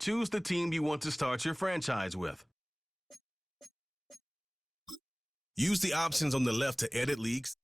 Choose the team you want to start your franchise with. Use the options on the left to edit leagues,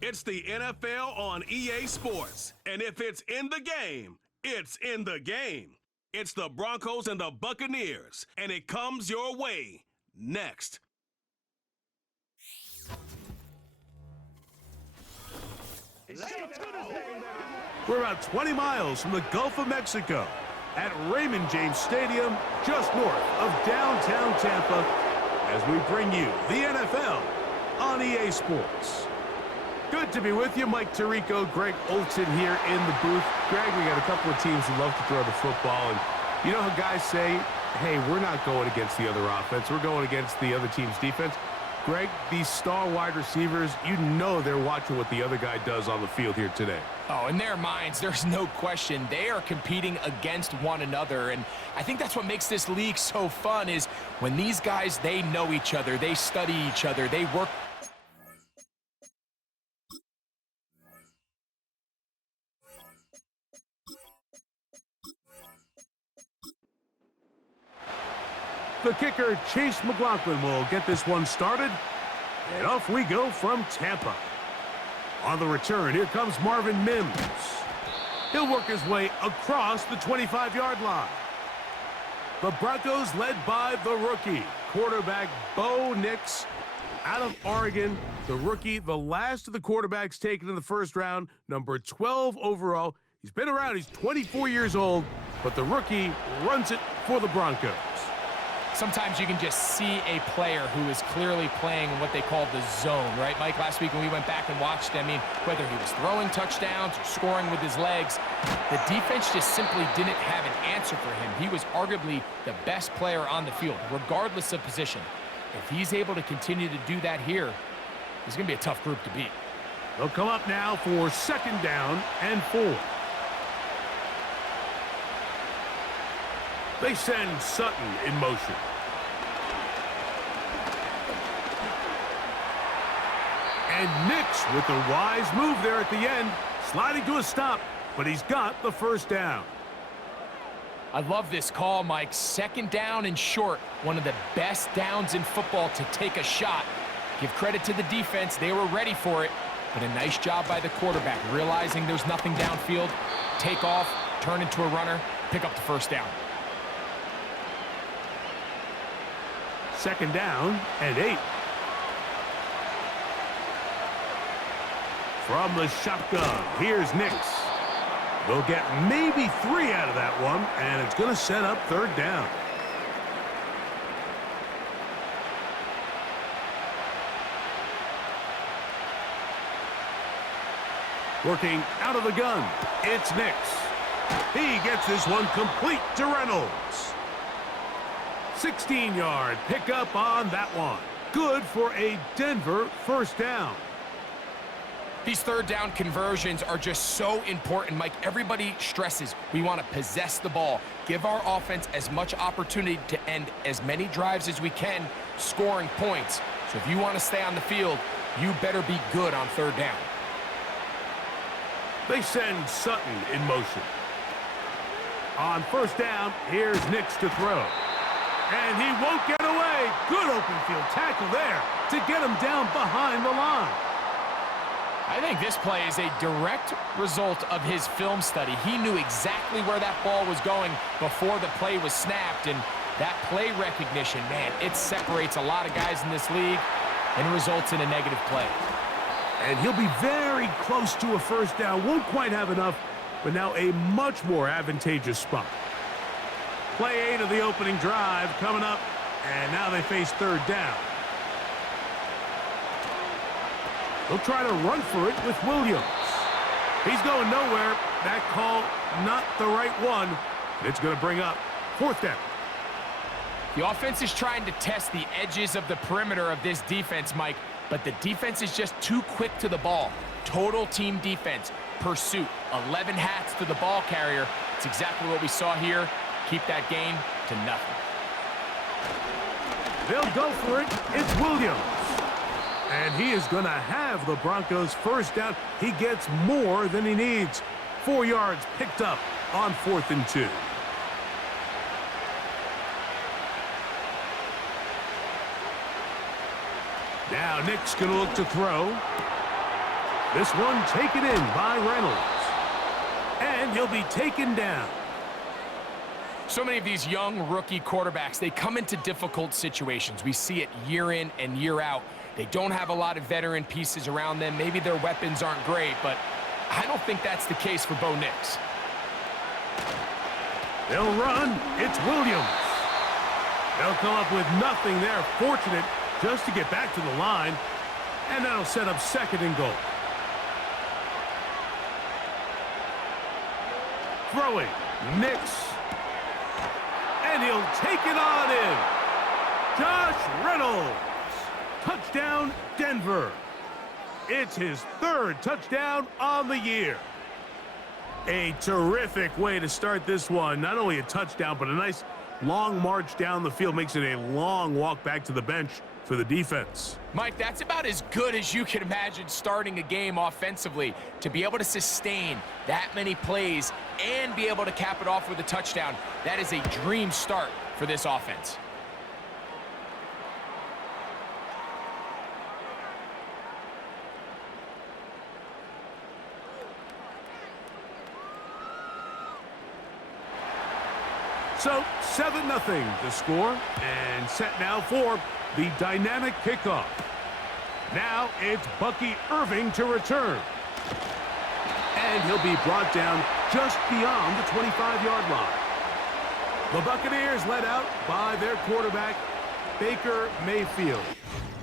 It's the NFL on EA Sports. And if it's in the game, it's in the game. It's the Broncos and the Buccaneers, and it comes your way next. We're about 20 miles from the Gulf of Mexico at Raymond James Stadium, just north of downtown Tampa, as we bring you the NFL on EA Sports. Good to be with you. Mike Tirico, Greg Olson here in the booth. Greg, we got a couple of teams who love to throw the football, and you know how guys say, hey, we're not going against the other offense. We're going against the other team's defense. Greg, these star wide receivers, you know they're watching what the other guy does on the field here today. Oh, in their minds, there's no question. They are competing against one another, and I think that's what makes this league so fun is when these guys, they know each other, they study each other, they work. The kicker, Chase McLaughlin, will get this one started. And off we go from Tampa. On the return, here comes Marvin Mims. He'll work his way across the 25-yard line. The Broncos led by the rookie, quarterback Bo Nix out of Oregon. The rookie, the last of the quarterbacks taken in the first round, number 12 overall. He's been around, he's 24 years old, but the rookie runs it for the Broncos. Sometimes you can just see a player who is clearly playing what they call the zone, right, Mike? Last week when we went back and watched, I mean, whether he was throwing touchdowns or scoring with his legs, the defense just simply didn't have an answer for him. He was arguably the best player on the field, regardless of position. If he's able to continue to do that here, he's going to be a tough group to beat. They'll come up now for 2nd down and 4. They send Sutton in motion. And Nix with the wise move there at the end, sliding to a stop, but he's got the 1st down. I love this call, Mike. 2nd down and short, one of the best downs in football to take a shot. Give credit to the defense. They were ready for it, but a nice job by the quarterback, realizing there's nothing downfield, take off, turn into a runner, pick up the 1st down. 2nd down and 8. From the shotgun, here's Nix. They'll get maybe 3 out of that one, and it's going to set up 3rd down. Working out of the gun, it's Nix. He gets this one complete to Reynolds. 16-yard pickup on that one. Good for a Denver 1st down. These 3rd down conversions are just so important, Mike. Everybody stresses we want to possess the ball, give our offense as much opportunity to end as many drives as we can, scoring points. So if you want to stay on the field, you better be good on 3rd down. They send Sutton in motion. On 1st down, here's Nix to throw. And he won't get away. Good open field tackle there to get him down behind the line. I think this play is a direct result of his film study. He knew exactly where that ball was going before the play was snapped, and that play recognition, man, it separates a lot of guys in this league and results in a negative play. And he'll be very close to a 1st down. Won't quite have enough, but now a much more advantageous spot. Play 8 of the opening drive coming up, and now they face 3rd down. They'll try to run for it with Williams. He's going nowhere. That call, not the right one. It's going to bring up 4th down. The offense is trying to test the edges of the perimeter of this defense, Mike, but the defense is just too quick to the ball. Total team defense, pursuit, 11 hats to the ball carrier. It's exactly what we saw here. Keep that gain to nothing. They'll go for it. It's Williams. And he is going to have the Broncos 1st down. He gets more than he needs. 4 yards picked up on 4th and 2. Now Nick's going to look to throw. This one taken in by Reynolds. And he'll be taken down. So many of these young rookie quarterbacks, they come into difficult situations. We see it year in and year out. They don't have a lot of veteran pieces around them. Maybe their weapons aren't great, but I don't think that's the case for Bo Nix. They'll run. It's Williams. They'll come up with nothing there. Fortunate just to get back to the line. And that'll set up second and goal. Throwing. Nix. And he'll take it on in. Josh Reynolds. Touchdown, Denver. It's his third touchdown on the year. A terrific way to start this one. Not only a touchdown, but a nice long march down the field. Makes it a long walk back to the bench for the defense. Mike, that's about as good as you can imagine starting a game offensively. To be able to sustain that many plays and be able to cap it off with a touchdown, that is a dream start for this offense. So 7-0 the score, and set now for the dynamic kickoff. Now it's Bucky Irving to return. And he'll be brought down just beyond the 25-yard line. The Buccaneers led out by their quarterback, Baker Mayfield.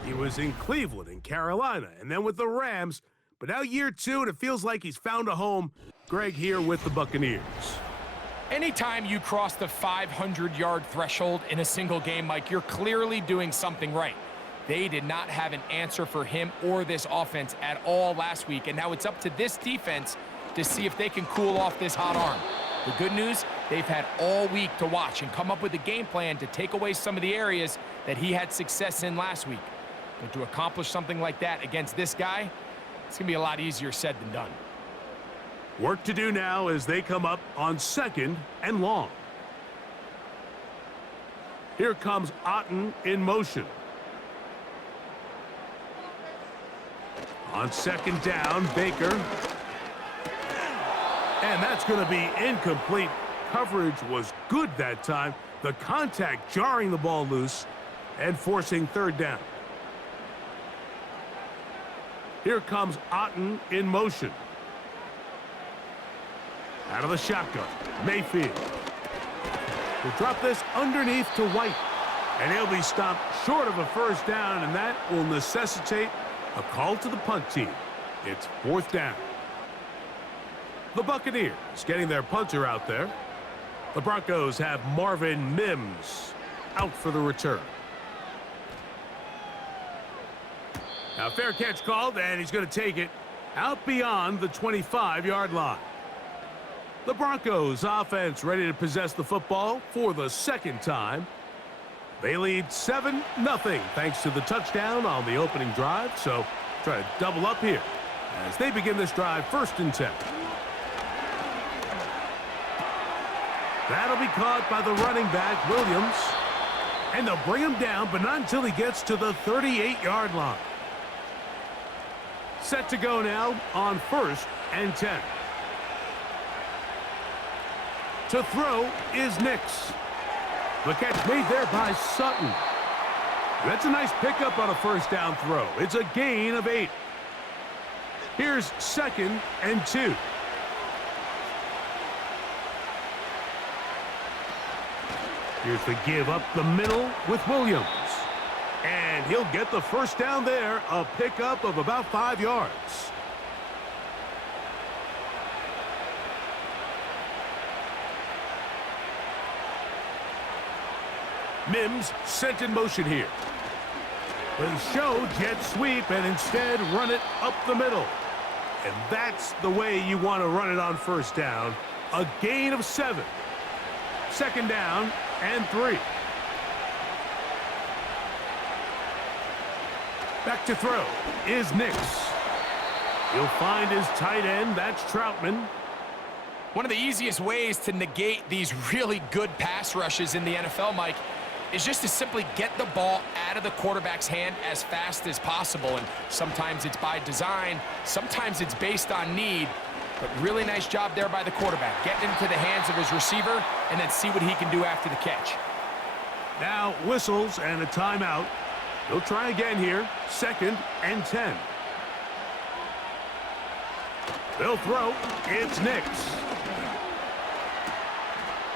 He was in Cleveland and Carolina, and then with the Rams. But now year two, and it feels like he's found a home. Greg here with the Buccaneers. Anytime you cross the 500-yard threshold in a single game, Mike, you're clearly doing something right. They did not have an answer for him or this offense at all last week, and now it's up to this defense to see if they can cool off this hot arm. The good news, they've had all week to watch and come up with a game plan to take away some of the areas that he had success in last week. But to accomplish something like that against this guy, it's going to be a lot easier said than done. Work to do now as they come up on 2nd and long. Here comes Otten in motion. On 2nd down, Baker. And that's going to be incomplete. Coverage was good that time. The contact jarring the ball loose and forcing 3rd down. Here comes Otten in motion. Out of the shotgun, Mayfield. Will drop this underneath to White. And he'll be stopped short of a 1st down, and that will necessitate a call to the punt team. It's 4th down. The Buccaneers getting their punter out there. The Broncos have Marvin Mims out for the return. Now fair catch called, and he's going to take it out beyond the 25-yard line. The Broncos offense ready to possess the football for the 2nd time. They lead 7-0 thanks to the touchdown on the opening drive. So try to double up here as they begin this drive 1st and 10. That'll be caught by the running back, Williams. And they'll bring him down, but not until he gets to the 38-yard line. Set to go now on 1st and 10. To throw is Nix. The catch made there by Sutton. That's a nice pickup on a 1st down throw. It's a gain of 8. Here's 2nd and 2. Here's the give up the middle with Williams. And he'll get the 1st down there, a pickup of about 5 yards. Mims sent in motion here. They show jet sweep and instead run it up the middle. And that's the way you want to run it on 1st down. A gain of 7. 2nd down and 3. Back to throw is Nix. He'll find his tight end. That's Troutman. One of the easiest ways to negate these really good pass rushes in the NFL, Mike, is just to simply get the ball out of the quarterback's hand as fast as possible. And sometimes it's by design, sometimes it's based on need. But really nice job there by the quarterback, getting into the hands of his receiver and then see what he can do after the catch. Now whistles and a timeout. They'll try again here. 2nd and 10. They'll throw. It's Nix.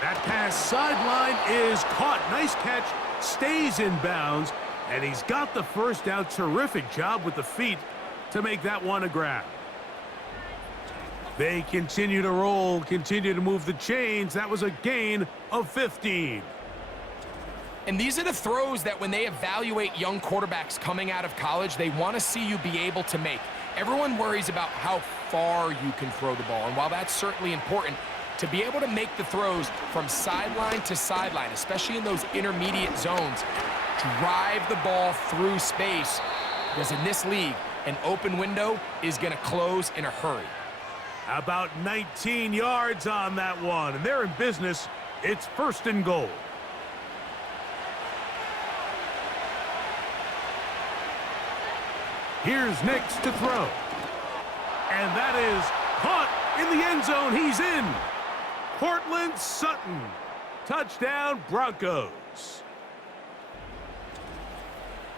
That pass sideline is caught. Nice catch. Stays in bounds. And he's got the first out. Terrific job with the feet to make that one a grab. They continue to roll, continue to move the chains. That was a gain of 15. And these are the throws that when they evaluate young quarterbacks coming out of college, they want to see you be able to make. Everyone worries about how far you can throw the ball. And while that's certainly important, to be able to make the throws from sideline to sideline, especially in those intermediate zones, drive the ball through space. Because in this league, an open window is going to close in a hurry. About 19 yards on that one. And they're in business. It's 1st and goal. Here's Nix to throw. And that is caught in the end zone. He's in. Cortland Sutton. Touchdown, Broncos.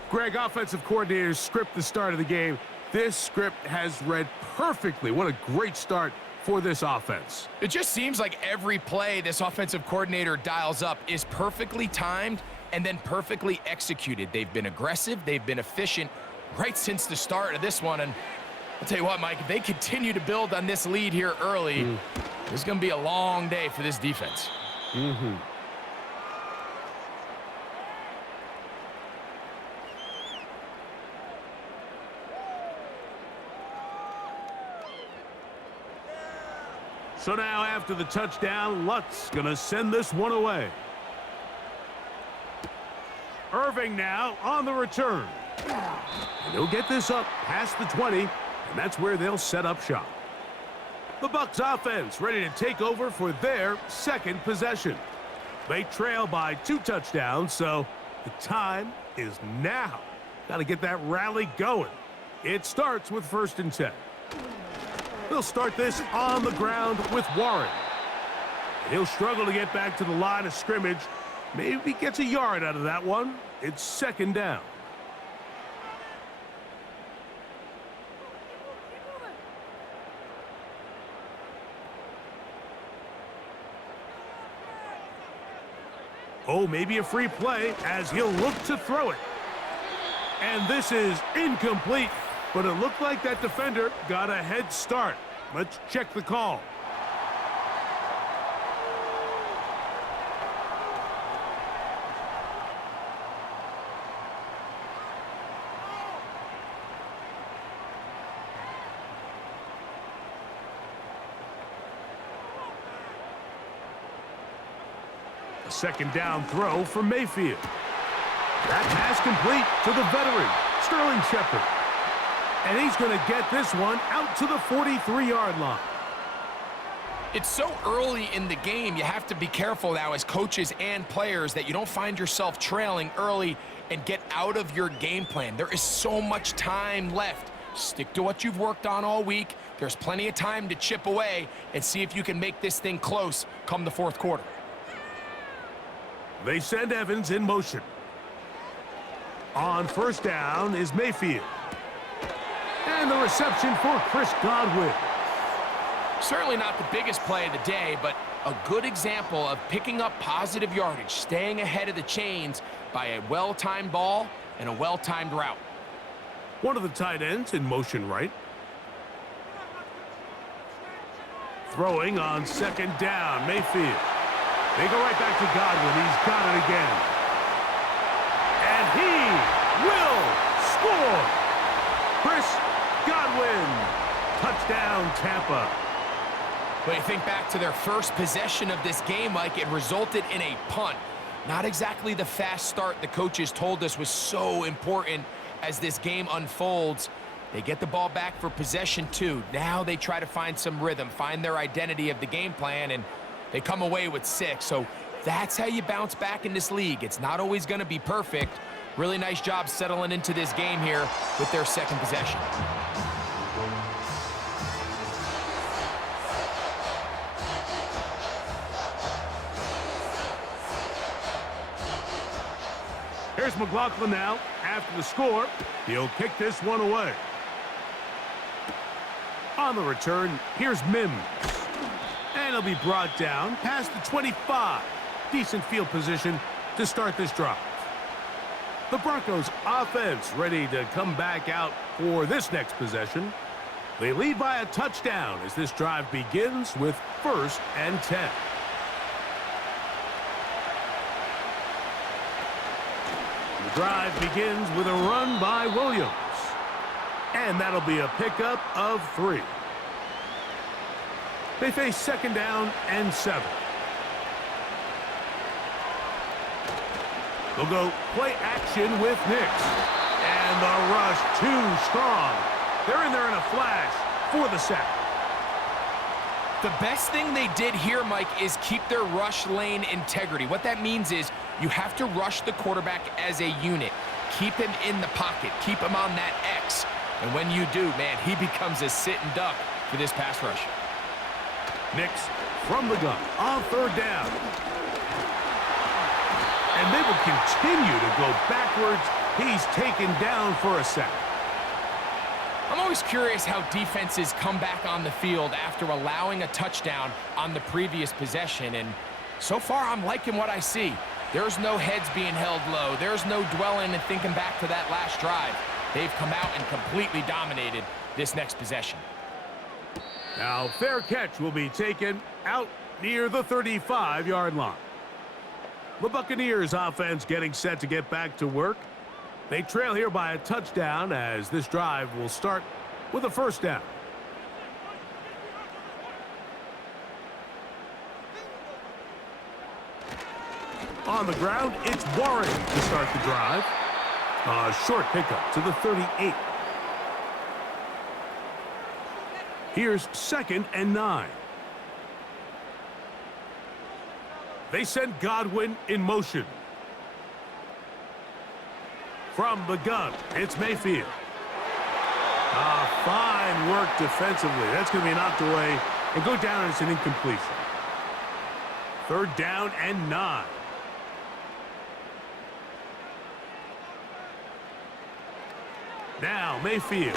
Greg, offensive coordinators script the start of the game. This script has read perfectly. What a great start for this offense. It just seems like every play this offensive coordinator dials up is perfectly timed and then perfectly executed. They've been aggressive. They've been efficient right since the start of this one. And I'll tell you what, Mike, if they continue to build on this lead here early, it's going to be a long day for this defense. So now after the touchdown, Lutz going to send this one away. Irving now on the return. And he'll get this up past the 20, and that's where they'll set up shop. The Bucs offense ready to take over for their 2nd possession. They trail by 2 touchdowns, so the time is now. Got to get that rally going. It starts with 1st and 10. They'll start this on the ground with Warren. He'll struggle to get back to the line of scrimmage. Maybe gets a yard out of that one. It's 2nd down. Oh, maybe a free play as he'll look to throw it. And this is incomplete, but it looked like that defender got a head start. Let's check the call. A 2nd down throw for Mayfield. That pass complete to the veteran, Sterling Shepard. And he's going to get this one out to the 43-yard line. It's so early in the game, you have to be careful now as coaches and players that you don't find yourself trailing early and get out of your game plan. There is so much time left. Stick to what you've worked on all week. There's plenty of time to chip away and see if you can make this thing close come the 4th quarter. They send Evans in motion. On 1st down is Mayfield. And the reception for Chris Godwin. Certainly not the biggest play of the day, but a good example of picking up positive yardage, staying ahead of the chains by a well-timed ball and a well-timed route. One of the tight ends in motion right. Throwing on 2nd down, Mayfield. They go right back to Godwin. He's got it again. And he will score. Chris Godwin. Touchdown, Tampa. But you think back to their first possession of this game, Mike, it resulted in a punt. Not exactly the fast start the coaches told us was so important as this game unfolds. They get the ball back for possession 2. Now they try to find some rhythm, find their identity of the game plan, and they come away with 6. So That's how you bounce back in this league. It's not always going to be perfect. Really nice job settling into this game here with their second possession. Here's McLaughlin now. After the score, he'll kick this one away. On the return, here's Mims. And he'll be brought down past the 25. Decent field position to start this drive. The Broncos offense ready to come back out for this next possession. They lead by a touchdown as this drive begins with 1st and 10. The drive begins with a run by Williams. And that'll be a pickup of 3. They face 2nd down and 7. They'll go play action with Nix. And the rush too strong. They're in there in a flash for the sack. The best thing they did here, Mike, is keep their rush lane integrity. What that means is you have to rush the quarterback as a unit. Keep him in the pocket. Keep him on that X. And when you do, man, he becomes a sitting duck for this pass rush. Nix from the gun on 3rd down. And they will continue to go backwards. He's taken down for a sack. I'm always curious how defenses come back on the field after allowing a touchdown on the previous possession. And so far, I'm liking what I see. There's no heads being held low. There's no dwelling and thinking back to that last drive. They've come out and completely dominated this next possession. Now, fair catch will be taken out near the 35-yard line. The Buccaneers offense getting set to get back to work. They trail here by a touchdown as this drive will start with a 1st down. On the ground, it's Warren to start the drive. A short pickup to the 38. Here's 2nd and 9. They send Godwin in motion. From the gun, it's Mayfield. Fine work defensively. That's going to be knocked away and go down as an incompletion. 3rd down and 9. Now Mayfield.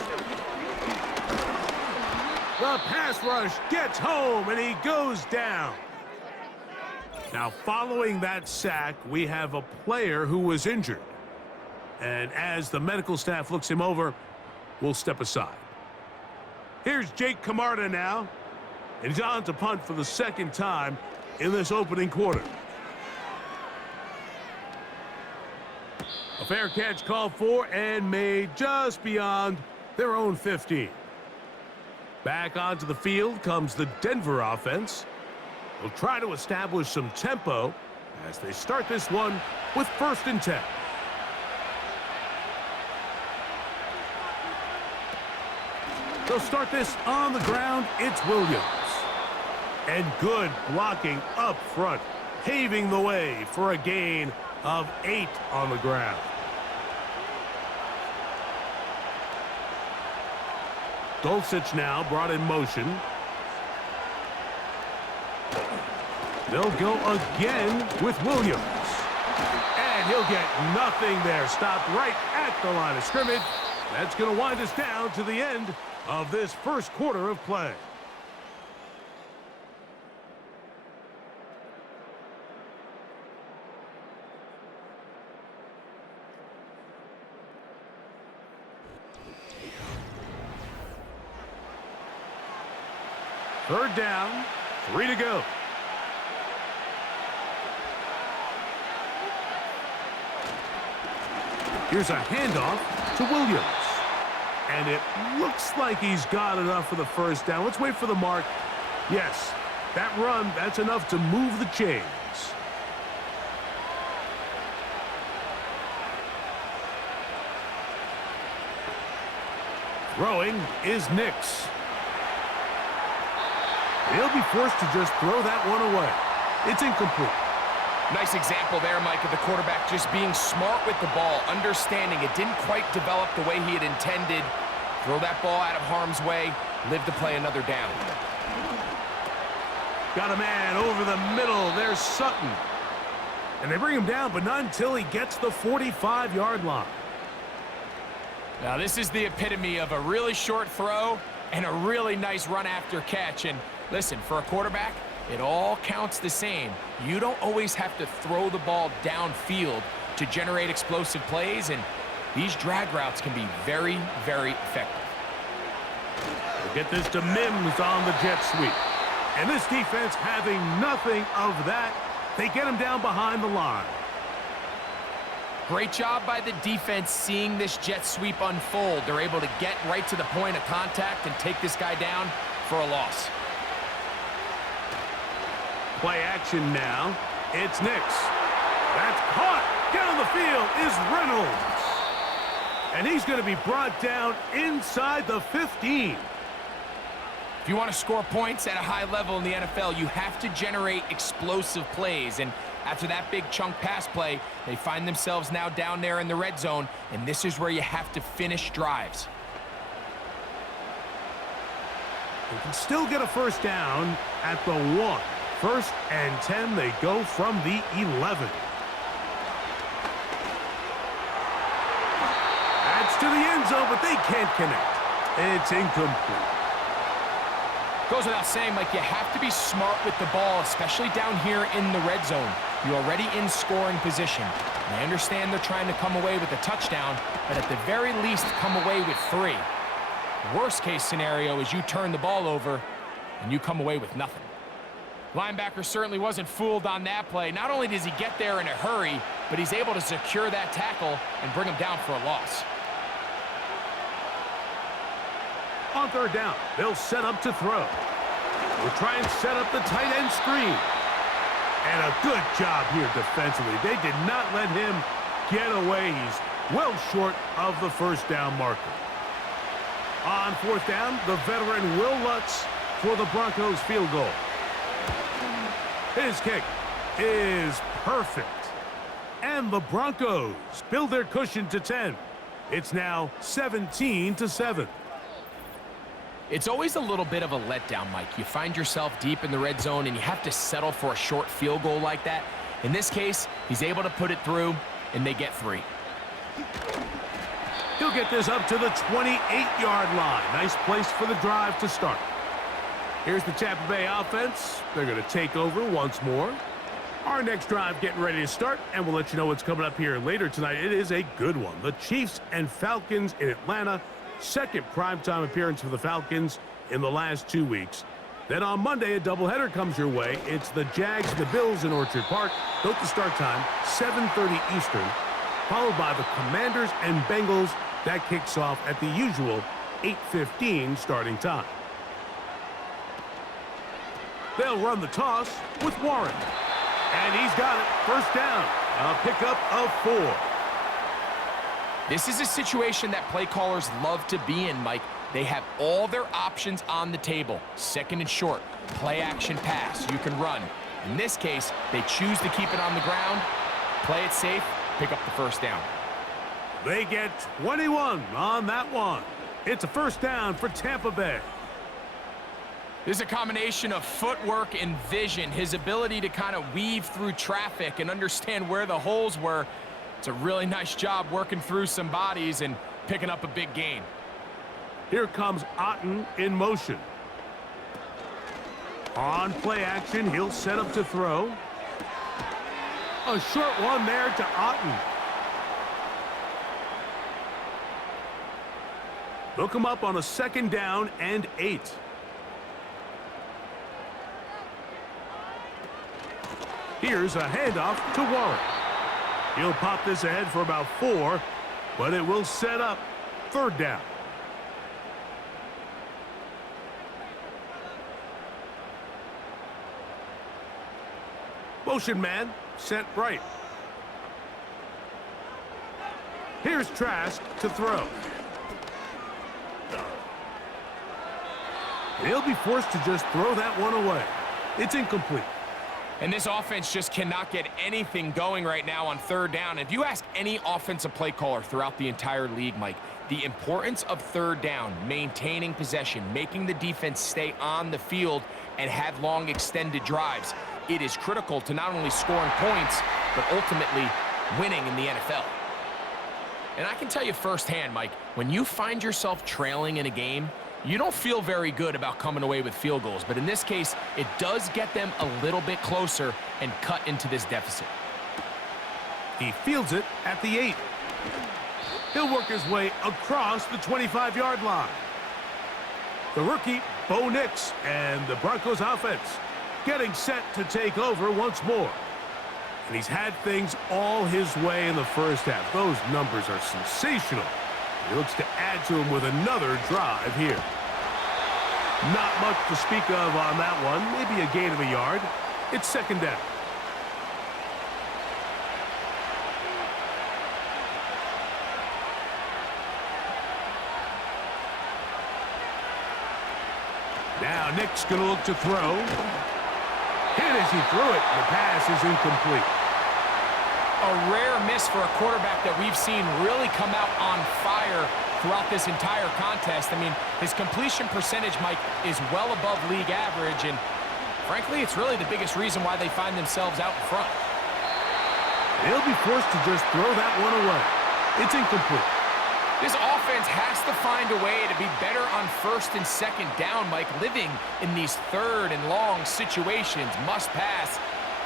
The pass rush gets home and he goes down. Now following that sack, we have a player who was injured. And as the medical staff looks him over, we'll step aside. Here's Jake Camarda now. And he's on to punt for the 2nd time in this opening quarter. A fair catch called for and made just beyond their own 15. Back onto the field comes the Denver offense. They'll try to establish some tempo as they start this one with 1st and 10. They'll start this on the ground. It's Williams. And good blocking up front, paving the way for a gain of 8 on the ground. Dulcich now brought in motion. They'll go again with Williams. And he'll get nothing there. Stopped right at the line of scrimmage. That's going to wind us down to the end of this 1st quarter of play. Third down, 3 to go. Here's a handoff to Williams. And it looks like he's got enough for the 1st down. Let's wait for the mark. Yes, that run, that's enough to move the chains. Throwing is Nix. He'll be forced to just throw that one away. It's incomplete. Nice example there, Mike, of the quarterback just being smart with the ball, understanding it didn't quite develop the way he had intended. Throw that ball out of harm's way, live to play another down. Got a man over the middle. There's Sutton. And they bring him down, but not until he gets the 45-yard line. Now, this is the epitome of a really short throw and a really nice run after catch. And listen, for a quarterback, it all counts the same. You don't always have to throw the ball downfield to generate explosive plays, and these drag routes can be very, very effective. We'll get this to Mims on the jet sweep. And this defense having nothing of that. They get him down behind the line. Great job by the defense seeing this jet sweep unfold. They're able to get right to the point of contact and take this guy down for a loss. Play action now. It's Nix. That's caught. Down the field is Reynolds. And he's going to be brought down inside the 15. If you want to score points at a high level in the NFL, you have to generate explosive plays. And after that big chunk pass play, they find themselves now down there in the red zone, and this is where you have to finish drives. They can still get a first down at the 1. 1st and 10, they go from the 11. That's to the end zone, but they can't connect. It's incomplete. Goes without saying, Mike, you have to be smart with the ball, especially down here in the red zone. You're already in scoring position. And I understand they're trying to come away with a touchdown, but at the very least, come away with 3. Worst case scenario is you turn the ball over and you come away with nothing. Linebacker certainly wasn't fooled on that play. Not only does he get there in a hurry, but he's able to secure that tackle and bring him down for a loss. On 3rd down, they'll set up to throw. We'll try and set up the tight end screen. And a good job here defensively. They did not let him get away. He's well short of the first down marker. On 4th down, the veteran Will Lutz for the Broncos field goal. His kick is perfect. And the Broncos build their cushion to 10. It's now 17-7. It's always a little bit of a letdown, Mike. You find yourself deep in the red zone and you have to settle for a short field goal like that. In this case, he's able to put it through and they get 3. He'll get this up to the 28-yard line. Nice place for the drive to start. Here's the Tampa Bay offense. They're going to take over once more. Our next drive getting ready to start, and we'll let you know what's coming up here later tonight. It is a good one. The Chiefs and Falcons in Atlanta. Second primetime appearance for the Falcons in the last 2 weeks. Then on Monday, a doubleheader comes your way. It's the Jags and the Bills in Orchard Park. Note the start time, 7:30 Eastern, followed by the Commanders and Bengals. That kicks off at the usual 8:15 starting time. They'll run the toss with Warren. And he's got it. First down. A pickup of 4. This is a situation that play callers love to be in, Mike. They have all their options on the table. 2nd and short, play action pass. You can run. In this case, they choose to keep it on the ground, play it safe, pick up the first down. They get 21 on that one. It's a first down for Tampa Bay. This is a combination of footwork and vision. His ability to kind of weave through traffic and understand where the holes were. It's a really nice job working through some bodies and picking up a big gain. Here comes Otten in motion. On play action, he'll set up to throw. A short one there to Otten. They'll come up on a 2nd down and 8. Here's a handoff to Warren. He'll pop this ahead for about 4, but it will set up 3rd down. Motion man set right. Here's Trask to throw. He'll be forced to just throw that one away. It's incomplete. And this offense just cannot get anything going right now on third down. If you ask any offensive play caller throughout the entire league, Mike, the importance of third down, maintaining possession, making the defense stay on the field and have long extended drives, it is critical to not only scoring points, but ultimately winning in the NFL. And I can tell you firsthand, Mike, when you find yourself trailing in a game, you don't feel very good about coming away with field goals, but in this case, it does get them a little bit closer and cut into this deficit. He fields it at the 8. He'll work his way across the 25-yard line. The rookie, Bo Nix, and the Broncos offense getting set to take over once more. And he's had things all his way in the first half. Those numbers are sensational. He looks to add to him with another drive here. Not much to speak of on that one. Maybe a gain of a yard. It's second down. Now Nick's going to look to throw. Hit as he threw it. The pass is incomplete. A rare miss for a quarterback that we've seen really come out on fire throughout this entire contest. I mean, his completion percentage, Mike, is well above league average, and frankly, it's really the biggest reason why they find themselves out in front. They'll be forced to just throw that one away. It's incomplete. This offense has to find a way to be better on first and second down, Mike. Living in these third and long situations, must pass,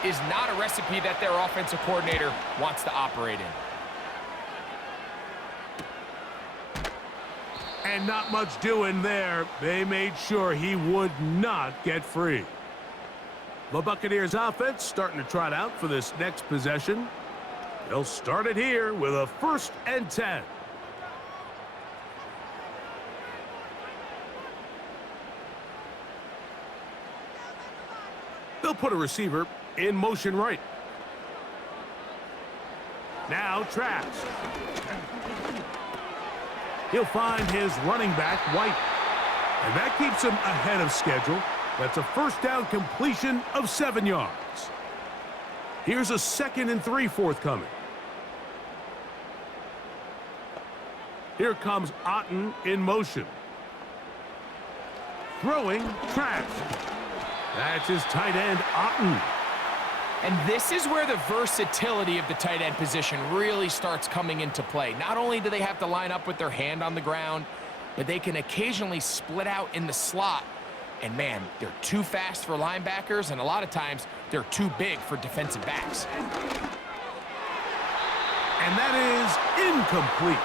is not a recipe that their offensive coordinator wants to operate in. And not much doing there. They made sure he would not get free. The Buccaneers offense starting to trot out for this next possession. They'll start it here with a 1st and 10. They'll put a receiver in motion right. Now Trask. He'll find his running back, White. And that keeps him ahead of schedule. That's a first down completion of 7 yards. Here's a 2nd and 3 forthcoming. Here comes Otten in motion. Throwing, Trask. That's his tight end, Otten. And this is where the versatility of the tight end position really starts coming into play. Not only do they have to line up with their hand on the ground, but they can occasionally split out in the slot. And man, they're too fast for linebackers, and a lot of times they're too big for defensive backs. And that is incomplete.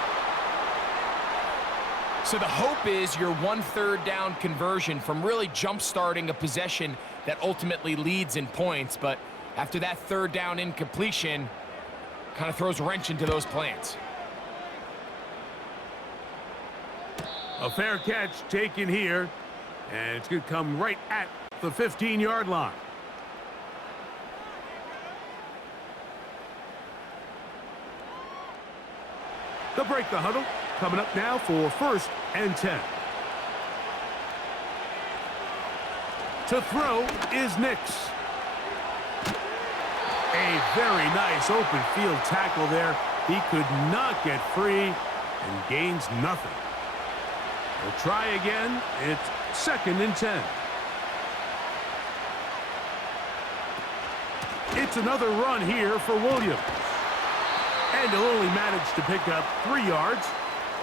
So the hope is your 1/3 down conversion from really jump-starting a possession that ultimately leads in points, but after that 3rd down incompletion, kind of throws a wrench into those plans. A fair catch taken here, and it's going to come right at the 15-yard line. They'll break the huddle. Coming up now for 1st and 10. To throw is Nix. A very nice open field tackle there. He could not get free and gains nothing. We'll try again. It's 2nd and 10. It's another run here for Williams. And he'll only manage to pick up 3 yards.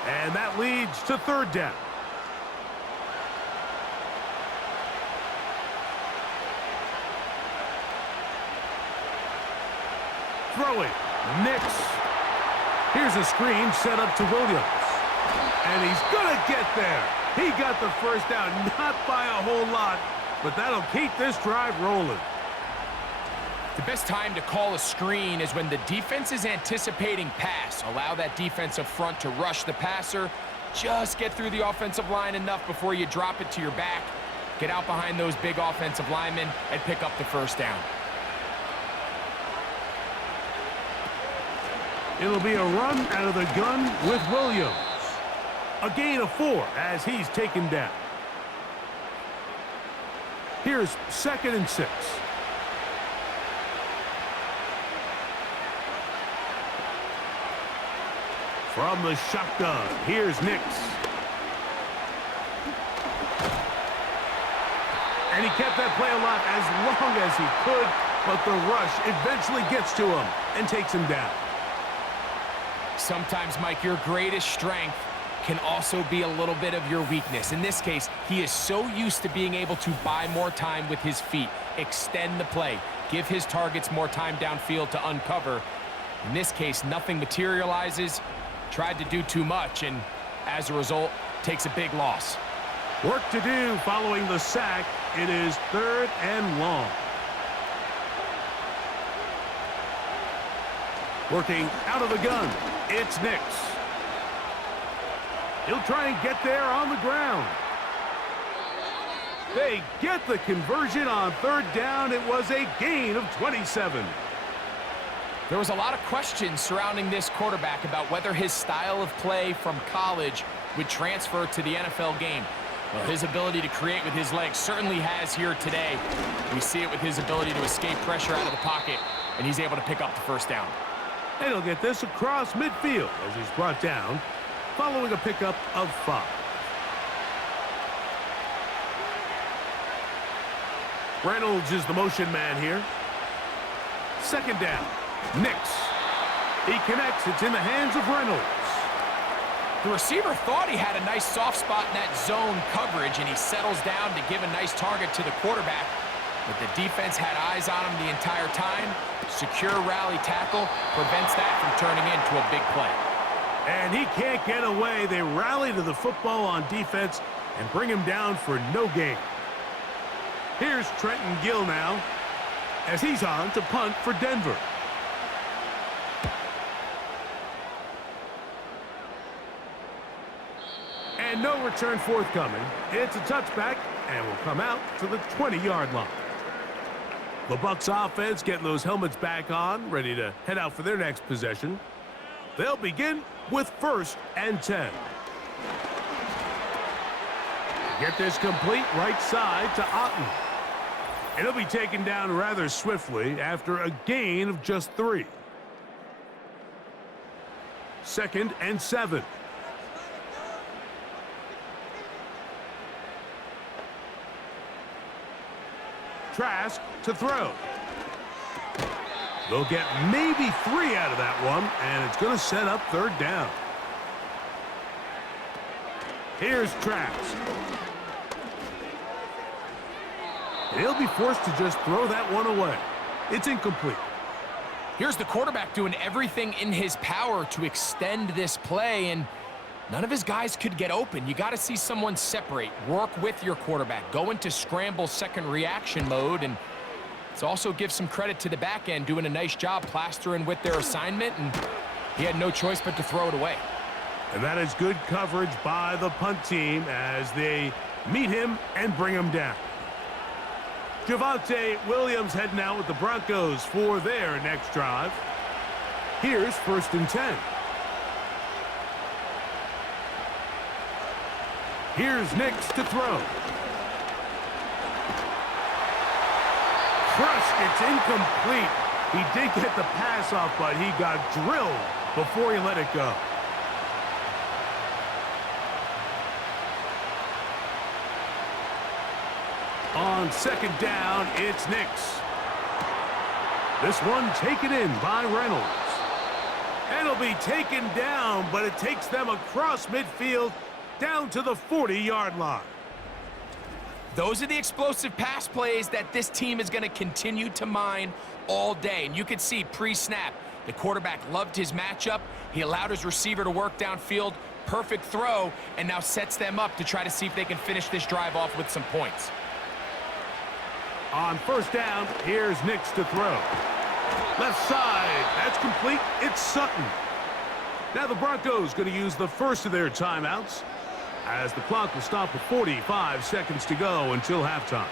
And that leads to 3rd down. Throwing, Nix. Here's a screen set up to Williams. And he's gonna get there. He got the 1st down, not by a whole lot, but that'll keep this drive rolling. The best time to call a screen is when the defense is anticipating pass. Allow that defensive front to rush the passer. Just get through the offensive line enough before you drop it to your back. Get out behind those big offensive linemen and pick up the 1st down. It'll be a run out of the gun with Williams. A gain of 4 as he's taken down. Here's 2nd and 6. From the shotgun, here's Nix. And he kept that play alive as long as he could, but the rush eventually gets to him and takes him down. Sometimes, Mike, your greatest strength can also be a little bit of your weakness. In this case, he is so used to being able to buy more time with his feet, extend the play, give his targets more time downfield to uncover. In this case, nothing materializes, tried to do too much, and as a result, takes a big loss. Work to do following the sack. It is 3rd and long. Working out of the gun, it's Nix. He'll try and get there on the ground. They get the conversion on 3rd down. It was a gain of 27. There was a lot of questions surrounding this quarterback about whether his style of play from college would transfer to the NFL game. Well, his ability to create with his legs certainly has here today. We see it with his ability to escape pressure out of the pocket, and he's able to pick up the 1st down. And he'll get this across midfield as he's brought down, following a pickup of 5. Reynolds is the motion man here. 2nd down. Nix. He connects. It's in the hands of Reynolds. The receiver thought he had a nice soft spot in that zone coverage, and he settles down to give a nice target to the quarterback. But the defense had eyes on him the entire time. Secure rally tackle prevents that from turning into a big play. And he can't get away. They rally to the football on defense and bring him down for no gain. Here's Trenton Gill now as he's on to punt for Denver. And no return forthcoming. It's a touchback and will come out to the 20-yard line. The Bucs offense getting those helmets back on, ready to head out for their next possession. They'll begin with 1st and 10. Get this complete right side to Otten. It'll be taken down rather swiftly after a gain of just 3. 2nd and 7. Trask to throw. They'll get maybe 3 out of that one, and it's going to set up 3rd down. Here's Trask. He'll be forced to just throw that one away. It's incomplete. Here's the quarterback doing everything in his power to extend this play, and none of his guys could get open. You got to see someone separate, work with your quarterback, go into scramble second reaction mode, and it also gives some credit to the back end doing a nice job plastering with their assignment, and he had no choice but to throw it away. And that is good coverage by the punt team as they meet him and bring him down. Javonte Williams heading out with the Broncos for their next drive. Here's 1st and 10. Here's Nix to throw. Crushed. It's incomplete. He did get the pass off, but he got drilled before he let it go. On 2nd down, it's Nix. This one taken in by Reynolds. And it'll be taken down, but it takes them across midfield down to the 40-yard line. Those are the explosive pass plays that this team is going to continue to mine all day. And you can see pre-snap, the quarterback loved his matchup. He allowed his receiver to work downfield. Perfect throw, and now sets them up to try to see if they can finish this drive off with some points. On 1st down, here's Nix to throw. Left side, that's complete. It's Sutton. Now the Broncos going to use the first of their timeouts as the clock will stop with 45 seconds to go until halftime.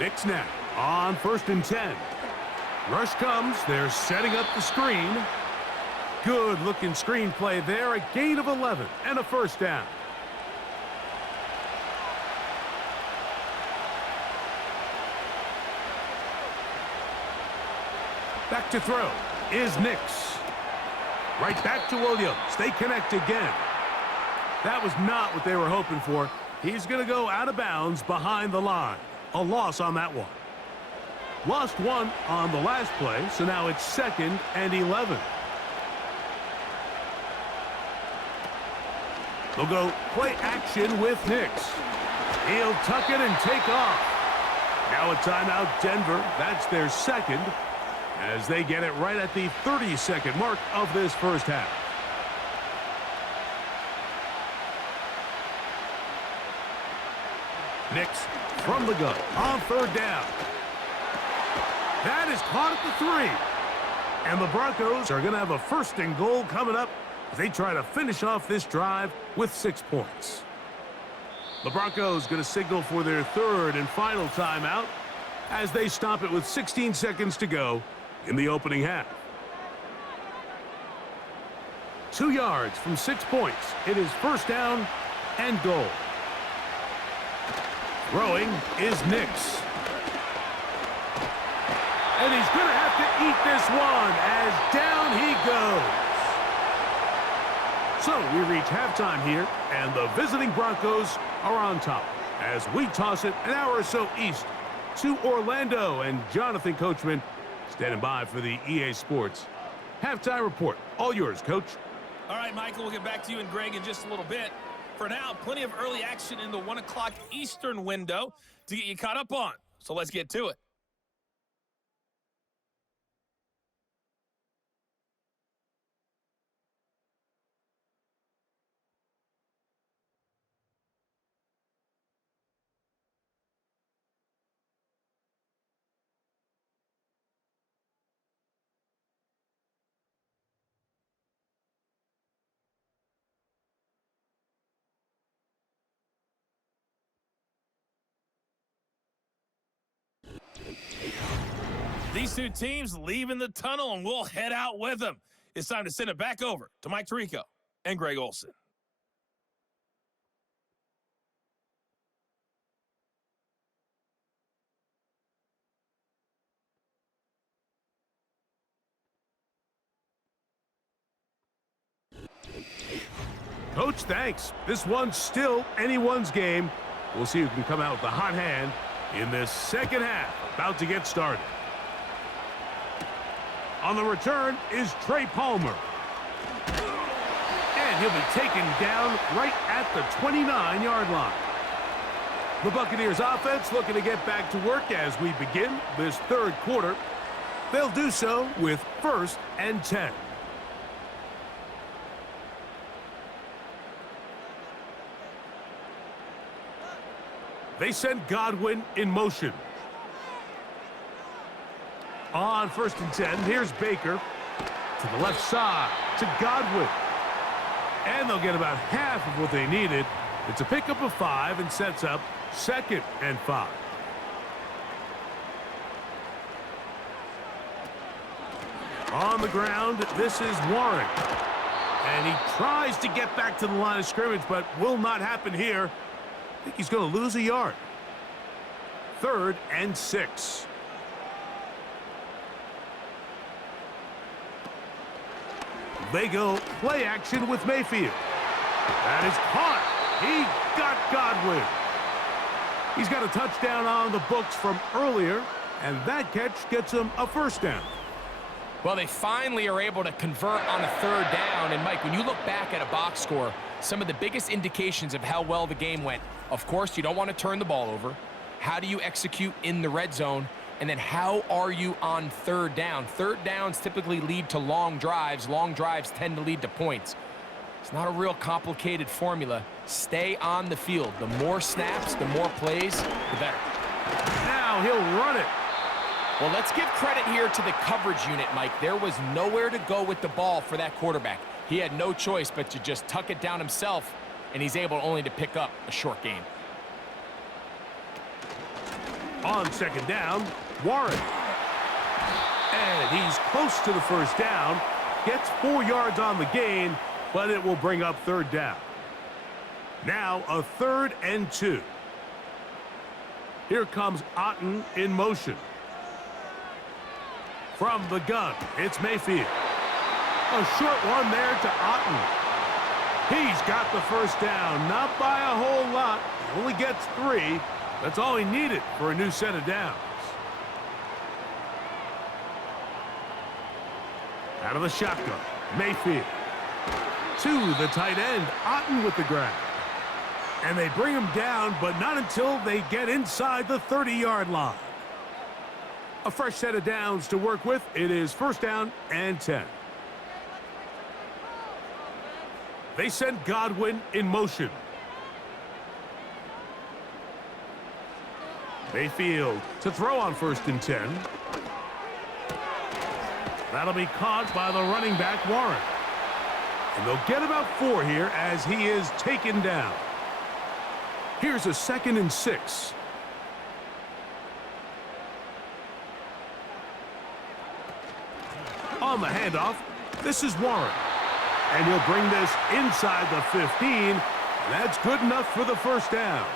Nix now on 1st and 10. Rush comes. They're setting up the screen. Good looking screen play there. A gain of 11 and a 1st down. Back to throw. is Nix. Right back to Williams. They connect again. That was not what they were hoping for. He's going to go out of bounds behind the line. A loss on that one. Lost one on the last play, so now it's 2nd and 11. They'll go play action with Nix. He'll tuck it and take off. Now a timeout, Denver. That's their second, as they get it right at the 30-second mark of this first half. Nix from the gun on 3rd down. That is caught at the 3. And the Broncos are going to have a 1st and goal coming up as they try to finish off this drive with 6 points. The Broncos going to signal for their 3rd and final timeout as they stop it with 16 seconds to go in the opening half. 2 yards from 6 points. It is 1st down and goal. Throwing is Nix. And he's going to have to eat this one as down he goes. So we reach halftime here, and the visiting Broncos are on top as we toss it an hour or so east to Orlando. And Jonathan Coachman standing by for the EA Sports halftime report. All yours, Coach. All right, Michael, we'll get back to you and Greg in just a little bit. For now, plenty of early action in the 1 o'clock Eastern window to get you caught up on. So let's get to it. These two teams leaving the tunnel, and we'll head out with them. It's time to send it back over to Mike Tirico and Greg Olsen. Coach, thanks. This one's still anyone's game. We'll see who can come out with the hot hand in this second half. About to get started. On the return is Trey Palmer. And he'll be taken down right at the 29-yard line. The Buccaneers offense looking to get back to work as we begin this 3rd quarter. They'll do so with 1st and 10. They send Godwin in motion. On 1st and 10, here's Baker to the left side to Godwin. And they'll get about half of what they needed. It's a pickup of 5 and sets up 2nd and 5. On the ground, this is Warren. And he tries to get back to the line of scrimmage, but will not happen here. I think he's going to lose a yard. 3rd and 6. They go play action with Mayfield. That is caught. He got Godwin. He's got a touchdown on the books from earlier, and that catch gets him a 1st down. Well, they finally are able to convert on a 3rd down. And, Mike, when you look back at a box score, some of the biggest indications of how well the game went, of course, you don't want to turn the ball over. How do you execute in the red zone? And then how are you on 3rd down? 3rd downs typically lead to long drives. Long drives tend to lead to points. It's not a real complicated formula. Stay on the field. The more snaps, the more plays, the better. Now he'll run it. Well, let's give credit here to the coverage unit, Mike. There was nowhere to go with the ball for that quarterback. He had no choice but to just tuck it down himself, and he's able only to pick up a short gain. On 2nd down, Warren. And he's close to the 1st down. Gets 4 yards on the gain, but it will bring up 3rd down. Now a 3rd and 2. Here comes Otten in motion. From the gun, it's Mayfield. A short one there to Otten. He's got the first down, not by a whole lot. He only gets 3. That's all he needed for a new set of downs. Out of the shotgun, Mayfield. To the tight end, Otten with the grab. And they bring him down, but not until they get inside the 30-yard line. A fresh set of downs to work with. It is first down and 10. They send Godwin in motion. Mayfield to throw on first and 10. That'll be caught by the running back, Warren. And they'll get about 4 here as he is taken down. Here's a 2nd and 6. On the handoff, this is Warren. And he'll bring this inside the 15. That's good enough for the first down.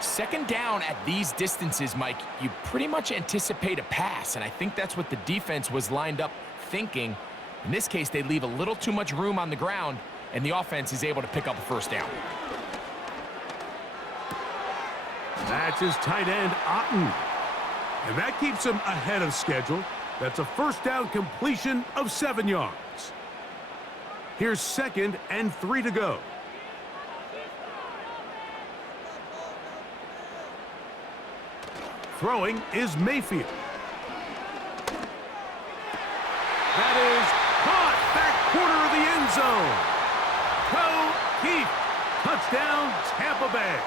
Second down at these distances, Mike, you pretty much anticipate a pass, and I think that's what the defense was lined up thinking. In this case, they leave a little too much room on the ground, and the offense is able to pick up a first down. That's his tight end, Otten. And that keeps him ahead of schedule. That's a first down completion of 7 yards. Here's 2nd and 3 to go. Throwing is Mayfield. That is caught back corner of the end zone. Keith. Touchdown, Tampa Bay.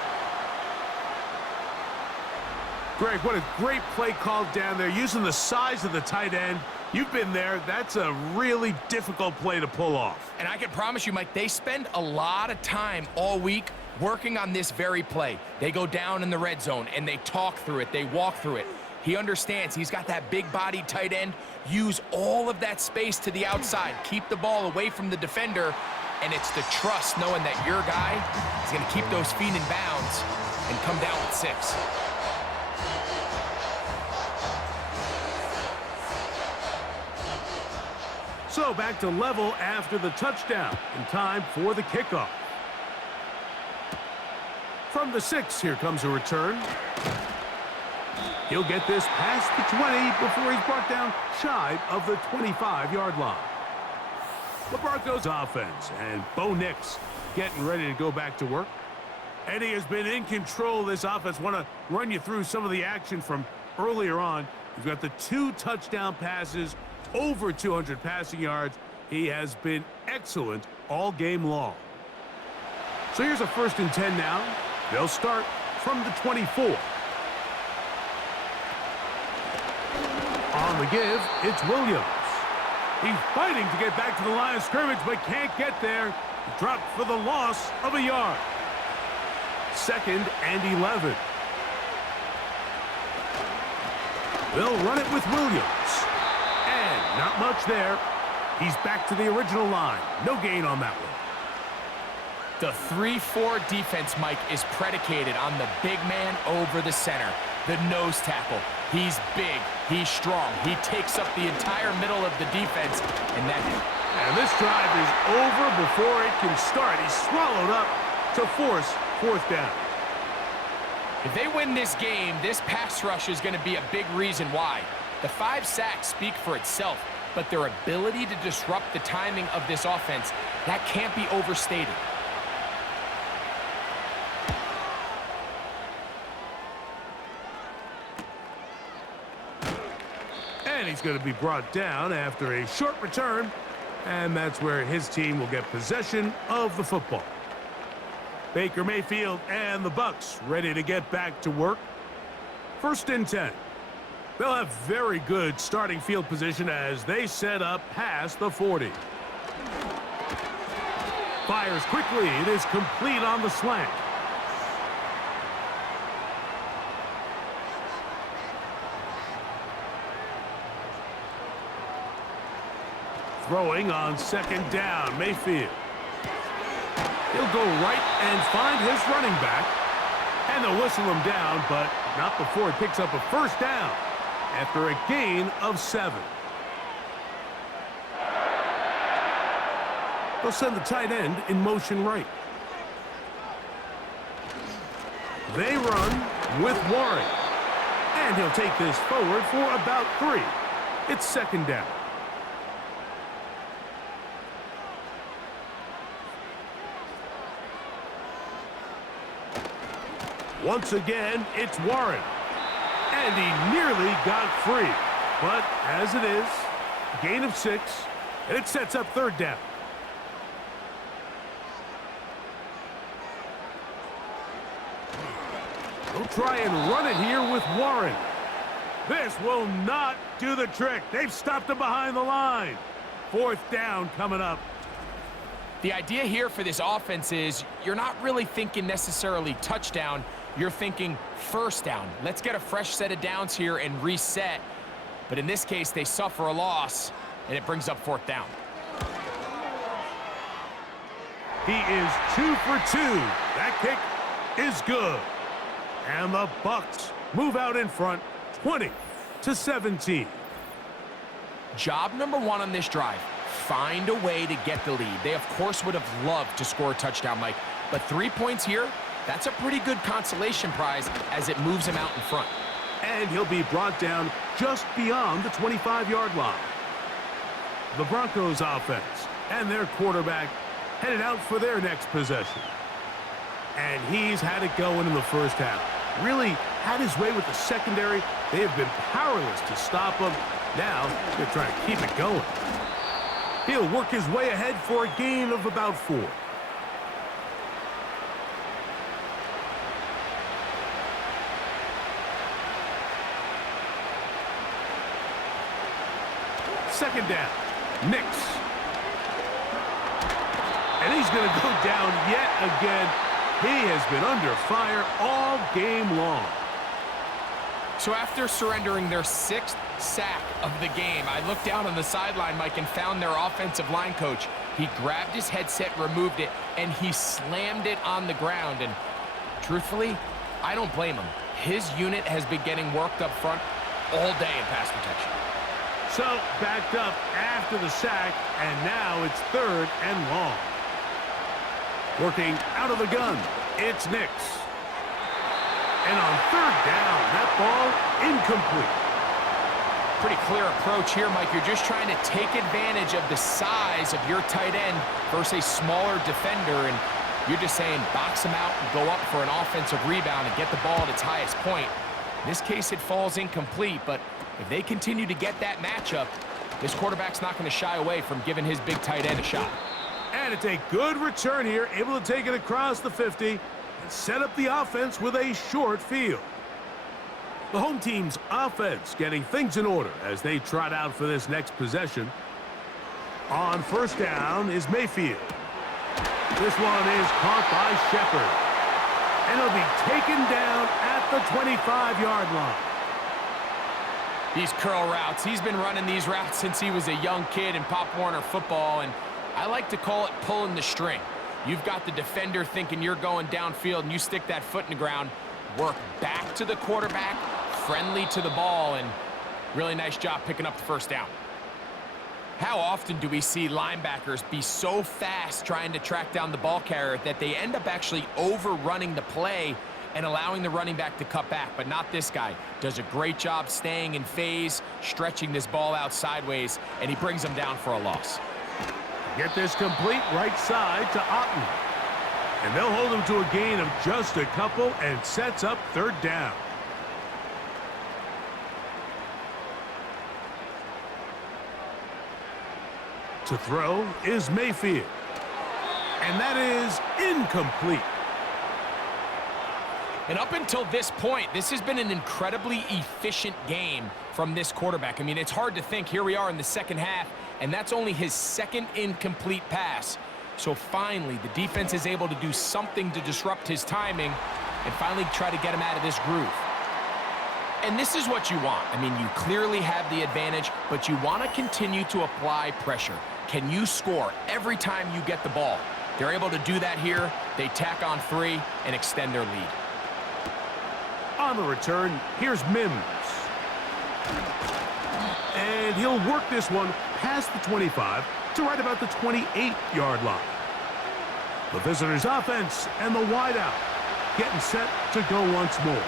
Greg, what a great play call down there, using the size of the tight end. You've been there. That's a really difficult play to pull off. And I can promise you, Mike, they spend a lot of time all week working on this very play. They go down in the red zone, and they talk through it. They walk through it. He understands he's got that big-bodied tight end. Use all of that space to the outside. Keep the ball away from the defender, and it's the trust knowing that your guy is going to keep those feet in bounds and come down with 6. So back to level after the touchdown, and time for the kickoff. From the 6, here comes a return. He'll get this past the 20 before he's brought down shy of the 25-yard line. The Broncos offense, and Bo Nix getting ready to go back to work. Eddie has been in control of this offense. Want to run you through some of the action from earlier on. You've got the 2 touchdown passes, over 200 passing yards. He has been excellent all game long. So here's a 1st and 10 now. They'll start from the 24. On the give, it's Williams. He's fighting to get back to the line of scrimmage, but can't get there. Dropped for the loss of a yard. 2nd and 11. They'll run it with Williams. And not much there. He's back to the original line. No gain on that one. The 3-4 defense, Mike, is predicated on the big man over the center, the nose tackle. He's big, he's strong, he takes up the entire middle of the defense, and this drive is over before it can start. He's swallowed up to force 4th down. If they win this game, this pass rush is going to be a big reason why. The 5 sacks speak for itself, but their ability to disrupt the timing of this offense, that can't be overstated. And he's going to be brought down after a short return, and that's where his team will get possession of the football. Baker Mayfield and the Bucs ready to get back to work. 1st and 10. They'll have very good starting field position as they set up past the 40. Fires quickly. It is complete on the slant. Throwing on 2nd down, Mayfield. He'll go right and find his running back. And they'll whistle him down, but not before he picks up a first down. after a gain of 7. They'll send the tight end in motion right. They run with Warren. And he'll take this forward for about 3. It's 2nd down. Once again, it's Warren. And he nearly got free. But as it is, gain of 6, and it sets up 3rd down. They'll try and run it here with Warren. This will not do the trick. They've stopped him behind the line. 4th down coming up. The idea here for this offense is you're not really thinking necessarily touchdown. You're thinking 1st down. Let's get a fresh set of downs here and reset. But in this case, they suffer a loss, and it brings up 4th down. He is 2 for 2. That kick is good. And the Bucs move out in front, 20-17. Job number 1 on this drive, find a way to get the lead. They, of course, would have loved to score a touchdown, Mike. But 3 points here, that's a pretty good consolation prize as it moves him out in front. And he'll be brought down just beyond the 25-yard line. The Broncos offense and their quarterback headed out for their next possession. And he's had it going in the first half. Really had his way with the secondary. They have been powerless to stop him. Now they're trying to keep it going. He'll work his way ahead for a gain of about 4. Second down, Nix. And he's going to go down yet again. He has been under fire all game long. So after surrendering their 6th sack of the game, I looked down on the sideline, Mike, and found their offensive line coach. He grabbed his headset, removed it, and he slammed it on the ground. And truthfully, I don't blame him. His unit has been getting worked up front all day in pass protection. So backed up after the sack, and now it's 3rd and long. Working out of the gun, it's Nix. And on 3rd down, that ball incomplete. Pretty clear approach here, Mike. You're just trying to take advantage of the size of your tight end versus a smaller defender, and you're just saying box him out and go up for an offensive rebound and get the ball at its highest point. In this case, it falls incomplete, but if they continue to get that matchup, this quarterback's not going to shy away from giving his big tight end a shot. And it's a good return here, able to take it across the 50 and set up the offense with a short field. The home team's offense getting things in order as they trot out for this next possession. On 1st down is Mayfield. This one is caught by Shepard. And he'll be taken down at the 25-yard line. These curl routes, he's been running these routes since he was a young kid in Pop Warner football, and I like to call it pulling the string. You've got the defender thinking you're going downfield, and you stick that foot in the ground, work back to the quarterback, friendly to the ball, and really nice job picking up the 1st down. How often do we see linebackers be so fast trying to track down the ball carrier that they end up actually overrunning the play and allowing the running back to cut back? But not this guy. Does a great job staying in phase, stretching this ball out sideways, and he brings them down for a loss. Get this complete right side to Otten. And they'll hold him to a gain of just a couple and sets up 3rd down. To throw is Mayfield. And that is incomplete. And up until this point, this has been an incredibly efficient game from this quarterback. I mean, it's hard to think. Here we are in the 2nd half, and that's only his 2nd incomplete pass. So finally, the defense is able to do something to disrupt his timing and finally try to get him out of this groove. And this is what you want. I mean, you clearly have the advantage, but you want to continue to apply pressure. Can you score every time you get the ball? They're able to do that here. They tack on 3 and extend their lead. On the return, here's Mims. And he'll work this one past the 25 to right about the 28-yard line. The visitors' offense and the wideout getting set to go once more.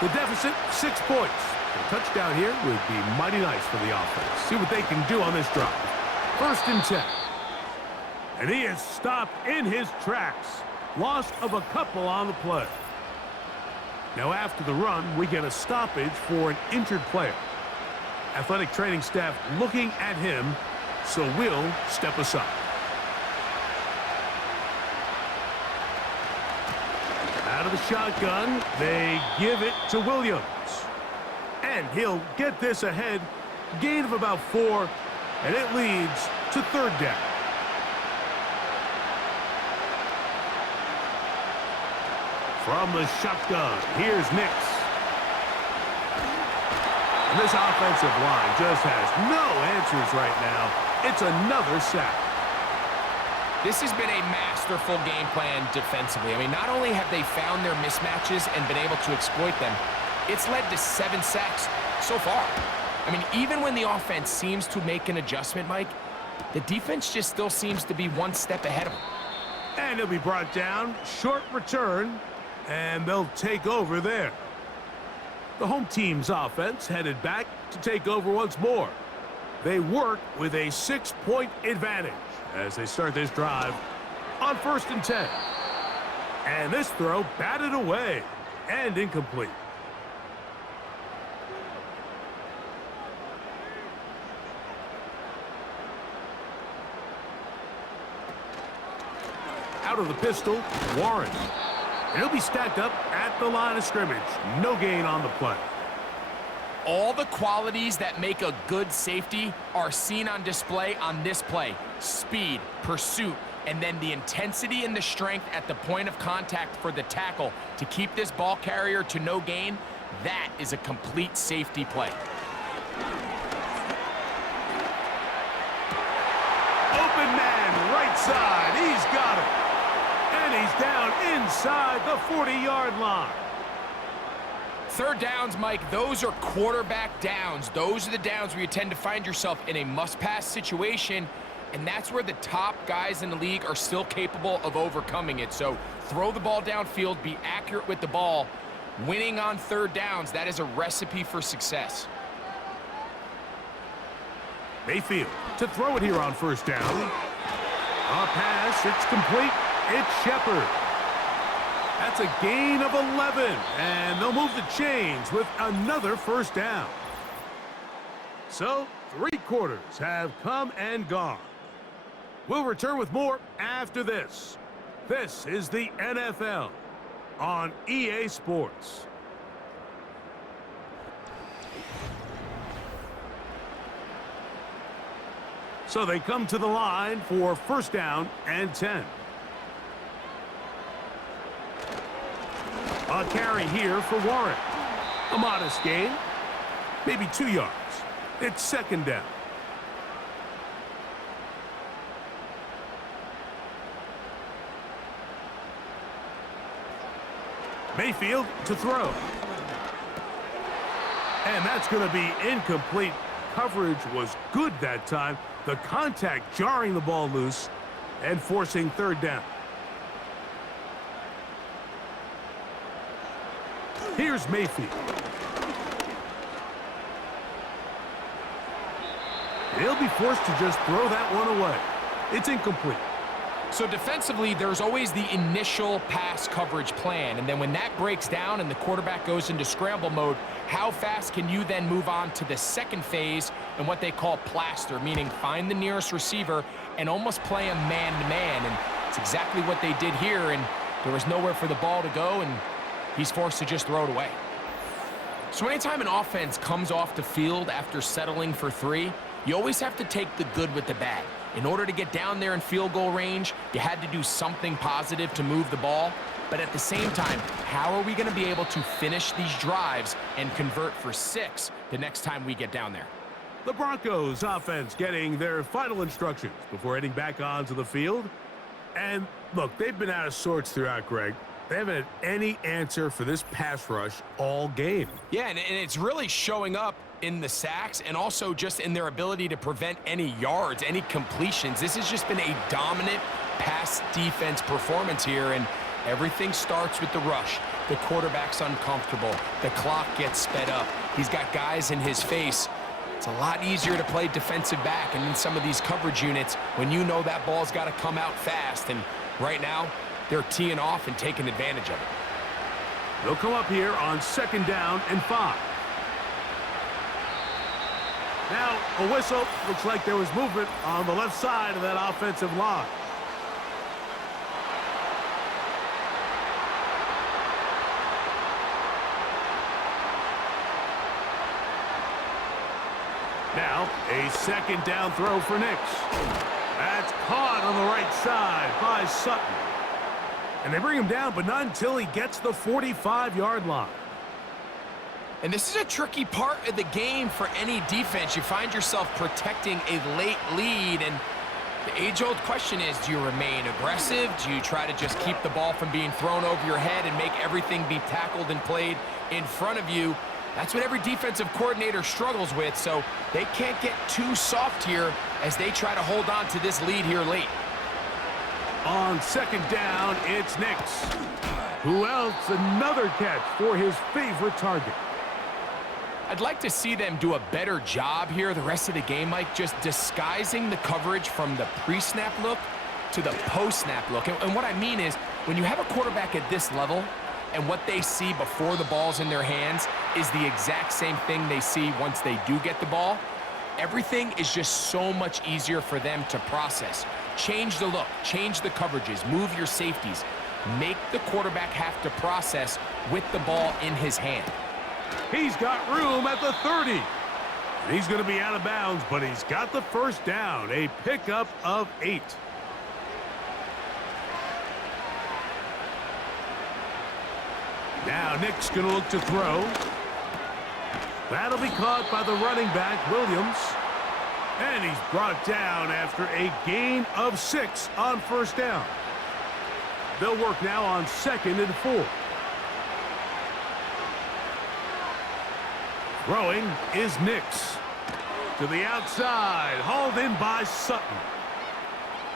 The deficit, 6 points. A touchdown here would be mighty nice for the offense. See what they can do on this drive. 1st and 10. And he is stopped in his tracks. Loss of a couple on the play. Now after the run, we get a stoppage for an injured player. Athletic training staff looking at him, so we'll step aside. Out of the shotgun, they give it to Williams. And he'll get this ahead, gain of about 4, and it leads to 3rd down. From the shotgun, here's Nix. And this offensive line just has no answers right now. It's another sack. This has been a masterful game plan defensively. I mean, not only have they found their mismatches and been able to exploit them, it's led to 7 sacks so far. I mean, even when the offense seems to make an adjustment, Mike, the defense just still seems to be one step ahead of them. And he'll be brought down. Short return. And they'll take over there. The home team's offense headed back to take over once more. They work with a 6-point advantage as they start this drive on 1st and 10. And this throw batted away and incomplete. Out of the pistol, Warren. And he'll be stacked up at the line of scrimmage. No gain on the play. All the qualities that make a good safety are seen on display on this play. Speed, pursuit, and then the intensity and the strength at the point of contact for the tackle to keep this ball carrier to no gain. That is a complete safety play. Open man, right side. He's got it. And he's down inside the 40-yard line. 3rd downs, Mike, those are quarterback downs. Those are the downs where you tend to find yourself in a must-pass situation, and that's where the top guys in the league are still capable of overcoming it. So throw the ball downfield, be accurate with the ball. Winning on 3rd downs, that is a recipe for success. Mayfield to throw it here on 1st down. A pass, it's complete. It's Shepard. That's a gain of 11, and they'll move the chains with another 1st down. So, 3 quarters have come and gone. We'll return with more after this. This is the NFL on EA Sports. So they come to the line for 1st down and 10. A carry here for Warren. A modest gain, maybe 2 yards. It's 2nd down. Mayfield to throw. And that's going to be incomplete. Coverage was good that time. The contact jarring the ball loose and forcing 3rd down. Here's Mayfield. He'll be forced to just throw that one away. It's incomplete. So defensively, there's always the initial pass coverage plan, and then when that breaks down and the quarterback goes into scramble mode, how fast can you then move on to the 2nd phase and what they call plaster, meaning find the nearest receiver and almost play a man-to-man, and it's exactly what they did here, and there was nowhere for the ball to go, and he's forced to just throw it away. So anytime an offense comes off the field after settling for 3, you always have to take the good with the bad. In order to get down there in field goal range, you had to do something positive to move the ball. But at the same time, how are we going to be able to finish these drives and convert for 6 the next time we get down there? The Broncos offense getting their final instructions before heading back onto the field. And look, they've been out of sorts throughout, Greg. They haven't had any answer for this pass rush all game. Yeah, and it's really showing up in the sacks and also just in their ability to prevent any yards, any completions. This has just been a dominant pass defense performance here, and everything starts with the rush. The quarterback's uncomfortable. The clock gets sped up. He's got guys in his face. It's a lot easier to play defensive back and in some of these coverage units when you know that ball's got to come out fast. And right now, they're teeing off and taking advantage of it. They'll come up here on 2nd down and 5. Now, a whistle. Looks like there was movement on the left side of that offensive line. Now, a 2nd down throw for Nix. That's caught on the right side by Sutton. And they bring him down, but not until he gets the 45-yard line. And this is a tricky part of the game for any defense. You find yourself protecting a late lead, and the age-old question is, do you remain aggressive? Do you try to just keep the ball from being thrown over your head and make everything be tackled and played in front of you? That's what every defensive coordinator struggles with, so they can't get too soft here as they try to hold on to this lead here late. On 2nd down, it's Nix. Who else? Another catch for his favorite target. I'd like to see them do a better job here the rest of the game, Mike, just disguising the coverage from the pre-snap look to the post-snap look. And what I mean is, when you have a quarterback at this level and what they see before the ball's in their hands is the exact same thing they see once they do get the ball, everything is just so much easier for them to process. Change the look, change the coverages, move your safeties. Make the quarterback have to process with the ball in his hand. He's got room at the 30. And he's going to be out of bounds, but he's got the 1st down, a pickup of 8. Now Nick's going to look to throw. That'll be caught by the running back, Williams. And he's brought down after a gain of 6 on 1st down. They'll work now on 2nd and 4. Throwing is Nix. To the outside, hauled in by Sutton.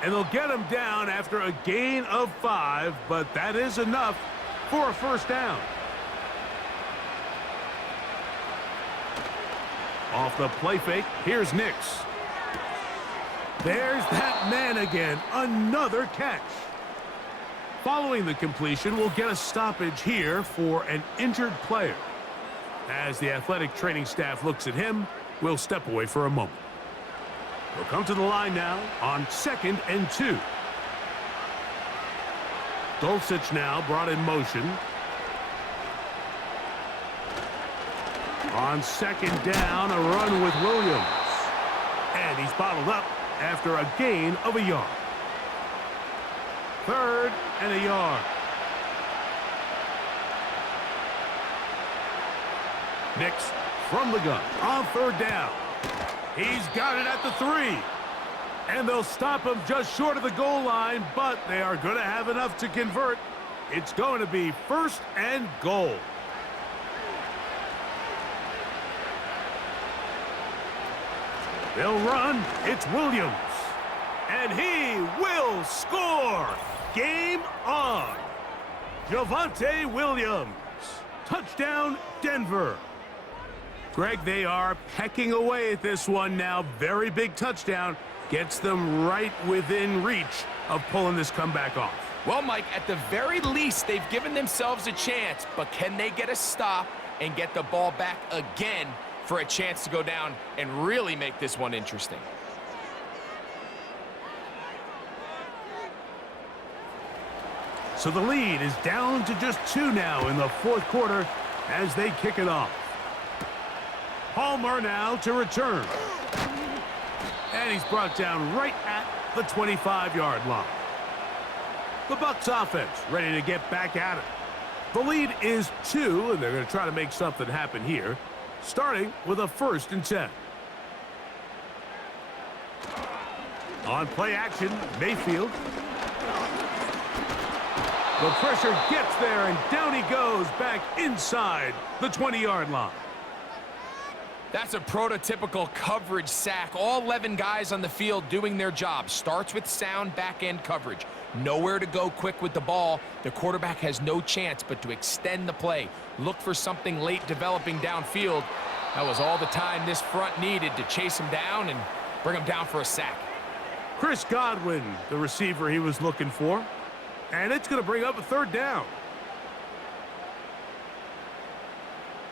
And they'll get him down after a gain of 5, but that is enough for a 1st down. Off the play fake, here's Nix. There's that man again, another catch. Following the completion, we'll get a stoppage here for an injured player. As the athletic training staff looks at him, we'll step away for a moment. We'll come to the line now on 2nd and 2. Dulcich now brought in motion. On 2nd down, a run with Williams. And he's bottled up after a gain of a yard. 3rd and a yard. Nix from the gun on 3rd down. He's got it at the 3. And they'll stop him just short of the goal line, but they are going to have enough to convert. It's going to be 1st and goal. They'll run. It's Williams. And he will score. Game on. Javonte Williams. Touchdown, Denver. Greg, they are pecking away at this one now. Very big touchdown. Gets them right within reach of pulling this comeback off. Well, Mike, at the very least, they've given themselves a chance, but can they get a stop and get the ball back again for a chance to go down and really make this one interesting? So the lead is down to just 2 now in the 4th quarter as they kick it off. Palmer now to return. And he's brought down right at the 25-yard line. The Bucs offense ready to get back at it. The lead is 2, and they're going to try to make something happen here, starting with a 1st and 10. On play action, Mayfield. The pressure gets there, and down he goes back inside the 20-yard line. That's a prototypical coverage sack. All 11 guys on the field doing their job. Starts with sound back-end coverage. Nowhere to go quick with the ball. The quarterback has no chance but to extend the play. Look for something late developing downfield. That was all the time this front needed to chase him down and bring him down for a sack. Chris Godwin, the receiver he was looking for. And it's going to bring up a third down.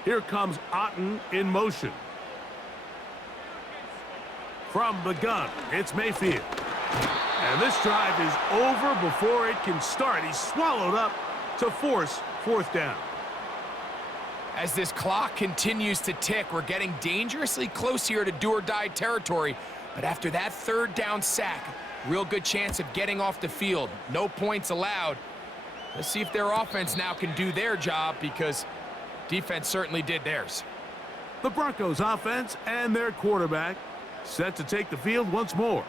Here comes Otten in motion. From the gun, it's Mayfield. And this drive is over before it can start. He's swallowed up to force fourth down. As this clock continues to tick, we're getting dangerously close here to do-or-die territory. But after that third down sack, real good chance of getting off the field. No points allowed. Let's see if their offense now can do their job, because defense certainly did theirs. The Broncos offense and their quarterback set to take the field once more.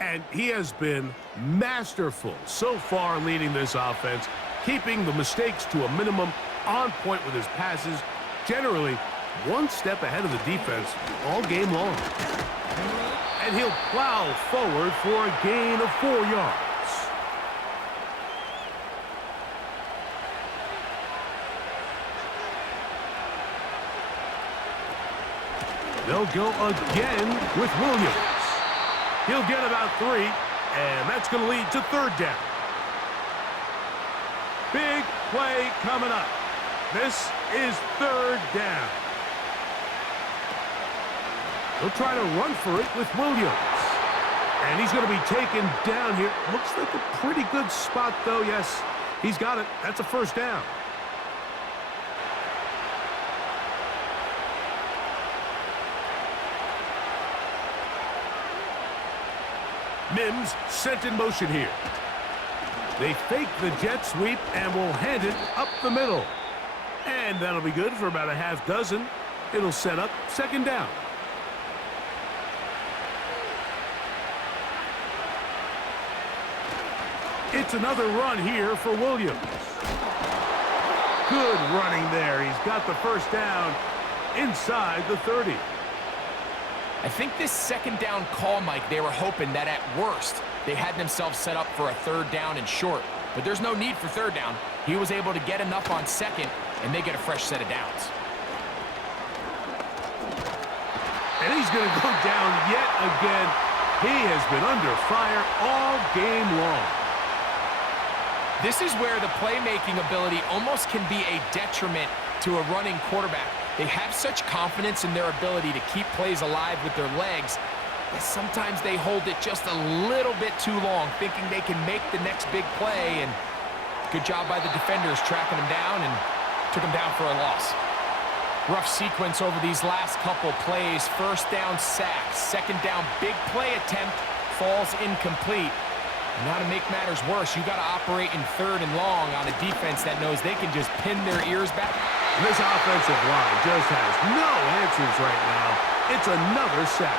And he has been masterful so far leading this offense, keeping the mistakes to a minimum, on point with his passes, generally one step ahead of the defense all game long. And he'll plow forward for a gain of 4 yards. They'll go again with Williams. He'll get about 3, and that's going to lead to third down. Big play coming up. This is third down. He'll try to run for it with Williams. And he's going to be taken down here. Looks like a pretty good spot, though. Yes, he's got it. That's a first down. Mims sent in motion here. They fake the jet sweep and will hand it up the middle. And that'll be good for about a half dozen. It'll set up second down. It's another run here for Williams. Good running there. He's got the first down inside the 30. I think this second down call, Mike, they were hoping that at worst they had themselves set up for a third down and short. But there's no need for third down. He was able to get enough on second, and they get a fresh set of downs. And he's going to go down yet again. He has been under fire all game long. This is where the playmaking ability almost can be a detriment to a running quarterback. They have such confidence in their ability to keep plays alive with their legs that sometimes they hold it just a little bit too long, thinking they can make the next big play, and good job by the defenders tracking him down and took him down for a loss. Rough sequence over these last couple plays. First down sack, second down big play attempt, falls incomplete. Now to make matters worse, you got to operate in third and long on a defense that knows they can just pin their ears back. And this offensive line just has no answers right now. It's another sack.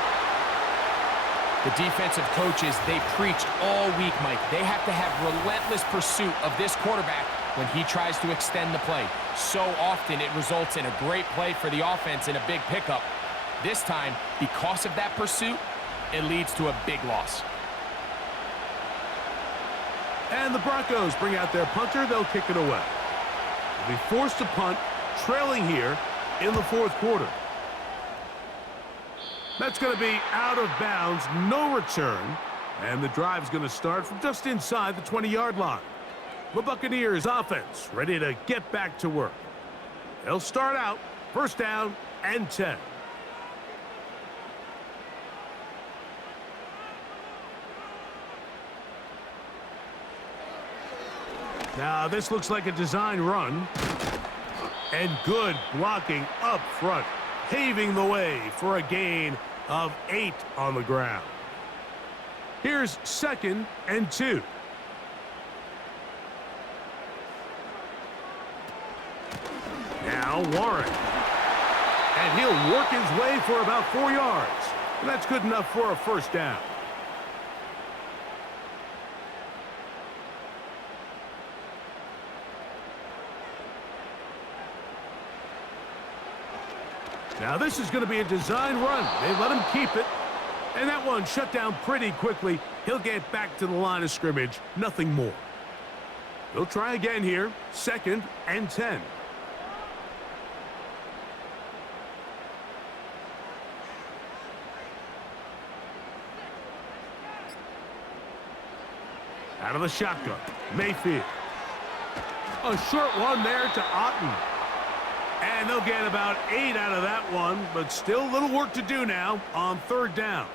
The defensive coaches, they preached all week, Mike. They have to have relentless pursuit of this quarterback when he tries to extend the play. So often it results in a great play for the offense and a big pickup. This time, because of that pursuit, it leads to a big loss. And the Broncos bring out their punter. They'll kick it away. They'll be forced to punt, trailing here in the fourth quarter. That's going to be out of bounds, no return. And the drive's going to start from just inside the 20-yard line. The Buccaneers offense ready to get back to work. They'll start out first down and 10. Now, this looks like a design run. And good blocking up front, paving the way for a gain of 8 on the ground. Here's second and 2. Now Warren. And he'll work his way for about 4 yards. And that's good enough for a first down. Now this is going to be a design run. They let him keep it. And that one shut down pretty quickly. He'll get back to the line of scrimmage. Nothing more. They'll try again here. 2nd and 10. Out of the shotgun, Mayfield. A short one there to Otten. And they'll get about 8 out of that one, but still a little work to do now on 3rd down.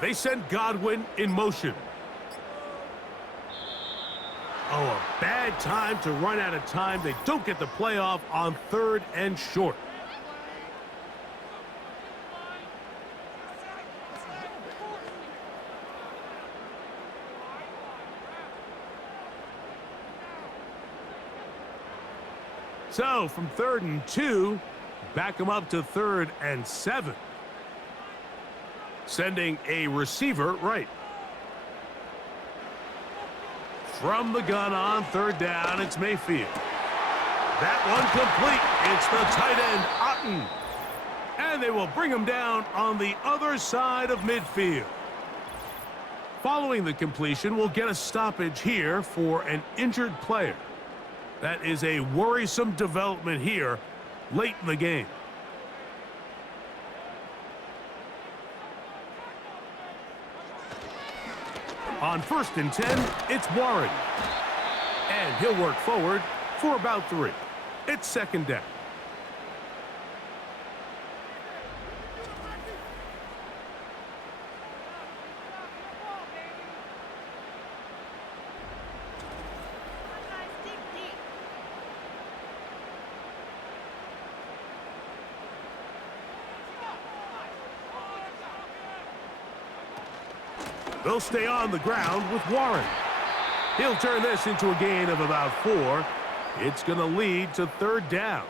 They send Godwin in motion. Oh, a bad time to run out of time. They don't get the playoff on 3rd and short. So, from 3rd and 2, back them up to 3rd and 7. Sending a receiver right. From the gun on 3rd down, it's Mayfield. That one complete. It's the tight end, Otten. And they will bring him down on the other side of midfield. Following the completion, we'll get a stoppage here for an injured player. That is a worrisome development here late in the game. On 1st and 10, it's Warren. And he'll work forward for about 3. It's 2nd down. They'll stay on the ground with Warren. He'll turn this into a gain of about 4. It's going to lead to 3rd down.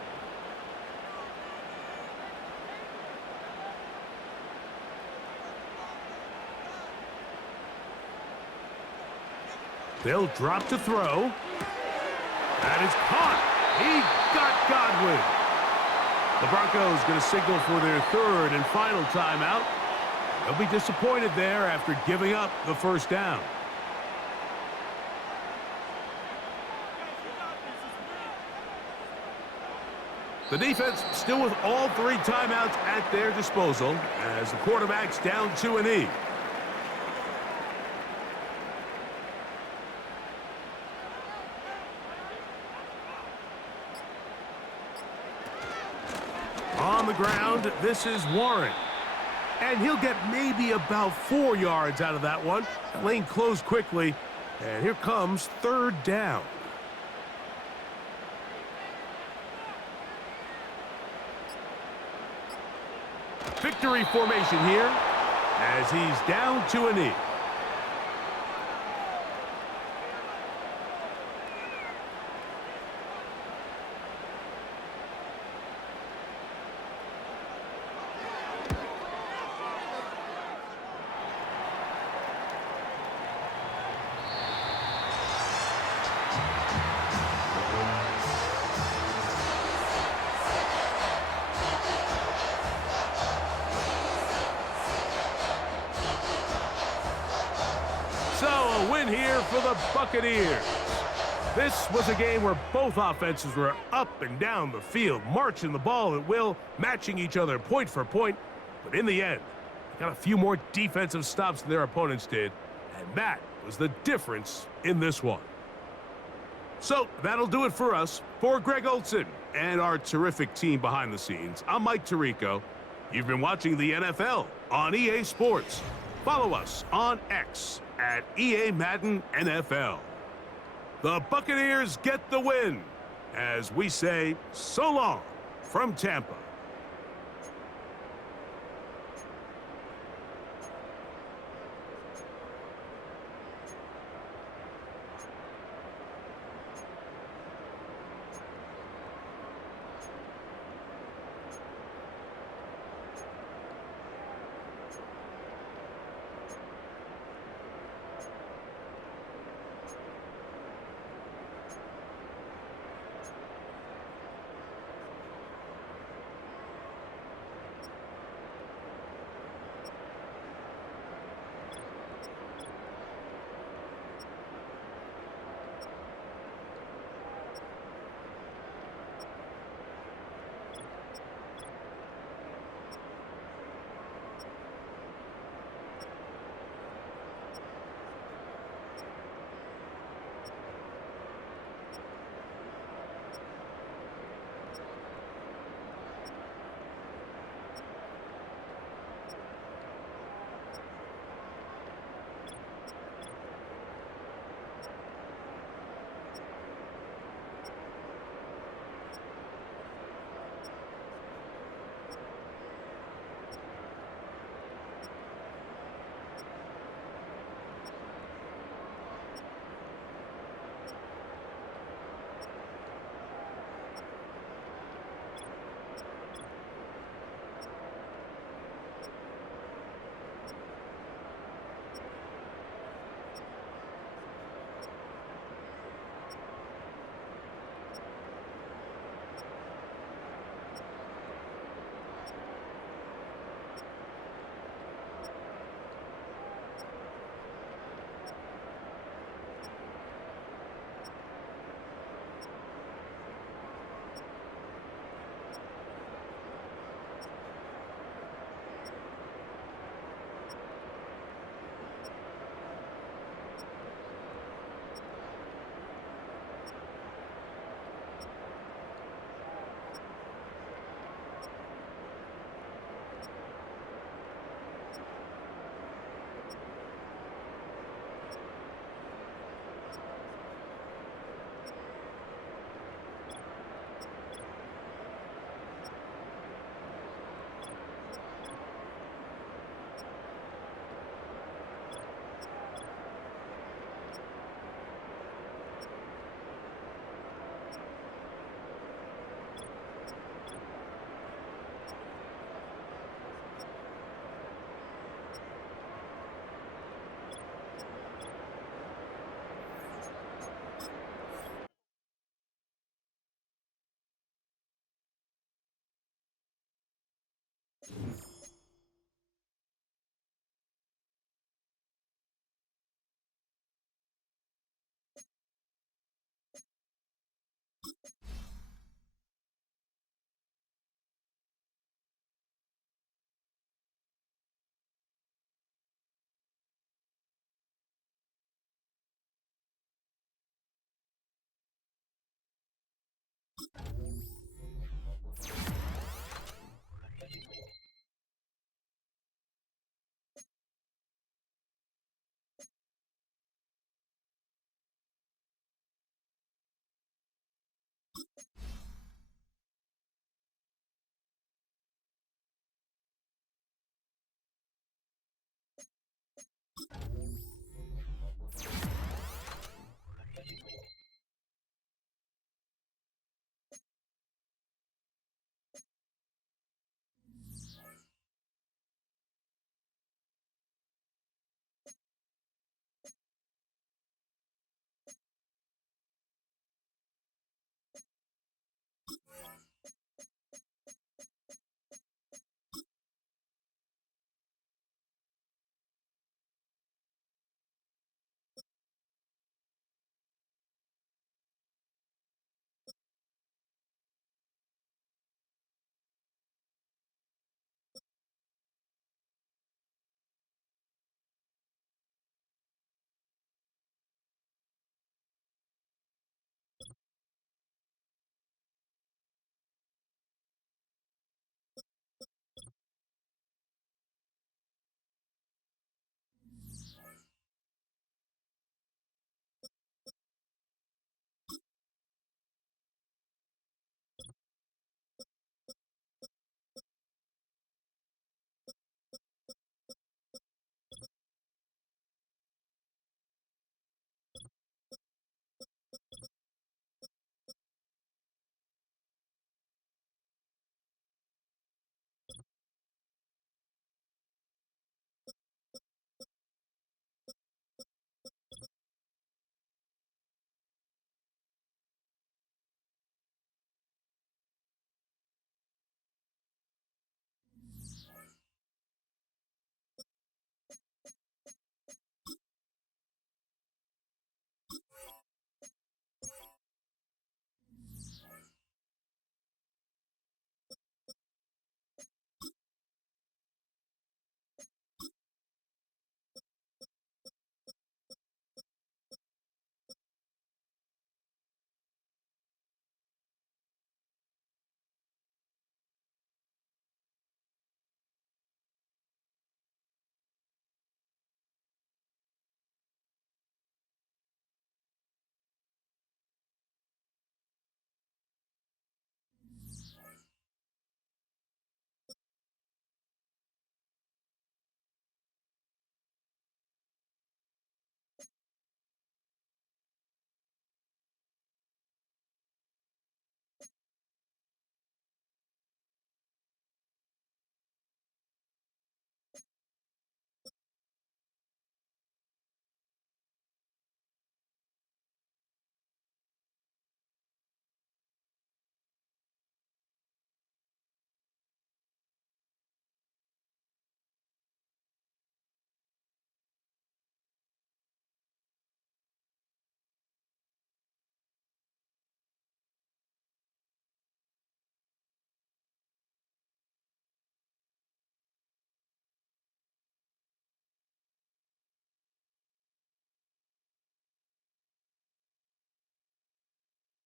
They'll drop to throw. That is caught. He got Godwin. The Broncos going to signal for their 3rd and final timeout. They'll be disappointed there after giving up the 1st down. The defense still with all 3 timeouts at their disposal as the quarterback's down to a knee. On the ground, this is Warren. And he'll get maybe about 4 yards out of that one. That lane closed quickly. And here comes 3rd down. Victory formation here as he's down to a knee. So a win here for the Buccaneers. This was a game where both offenses were up and down the field, marching the ball at will, matching each other point for point. But in the end, they got a few more defensive stops than their opponents did, and that was the difference in this one. So that'll do it for us. For Greg Olson and our terrific team behind the scenes, I'm Mike Tirico. You've been watching the NFL on EA Sports. Follow us on X at EA Madden NFL. The Buccaneers get the win as we say so long from Tampa.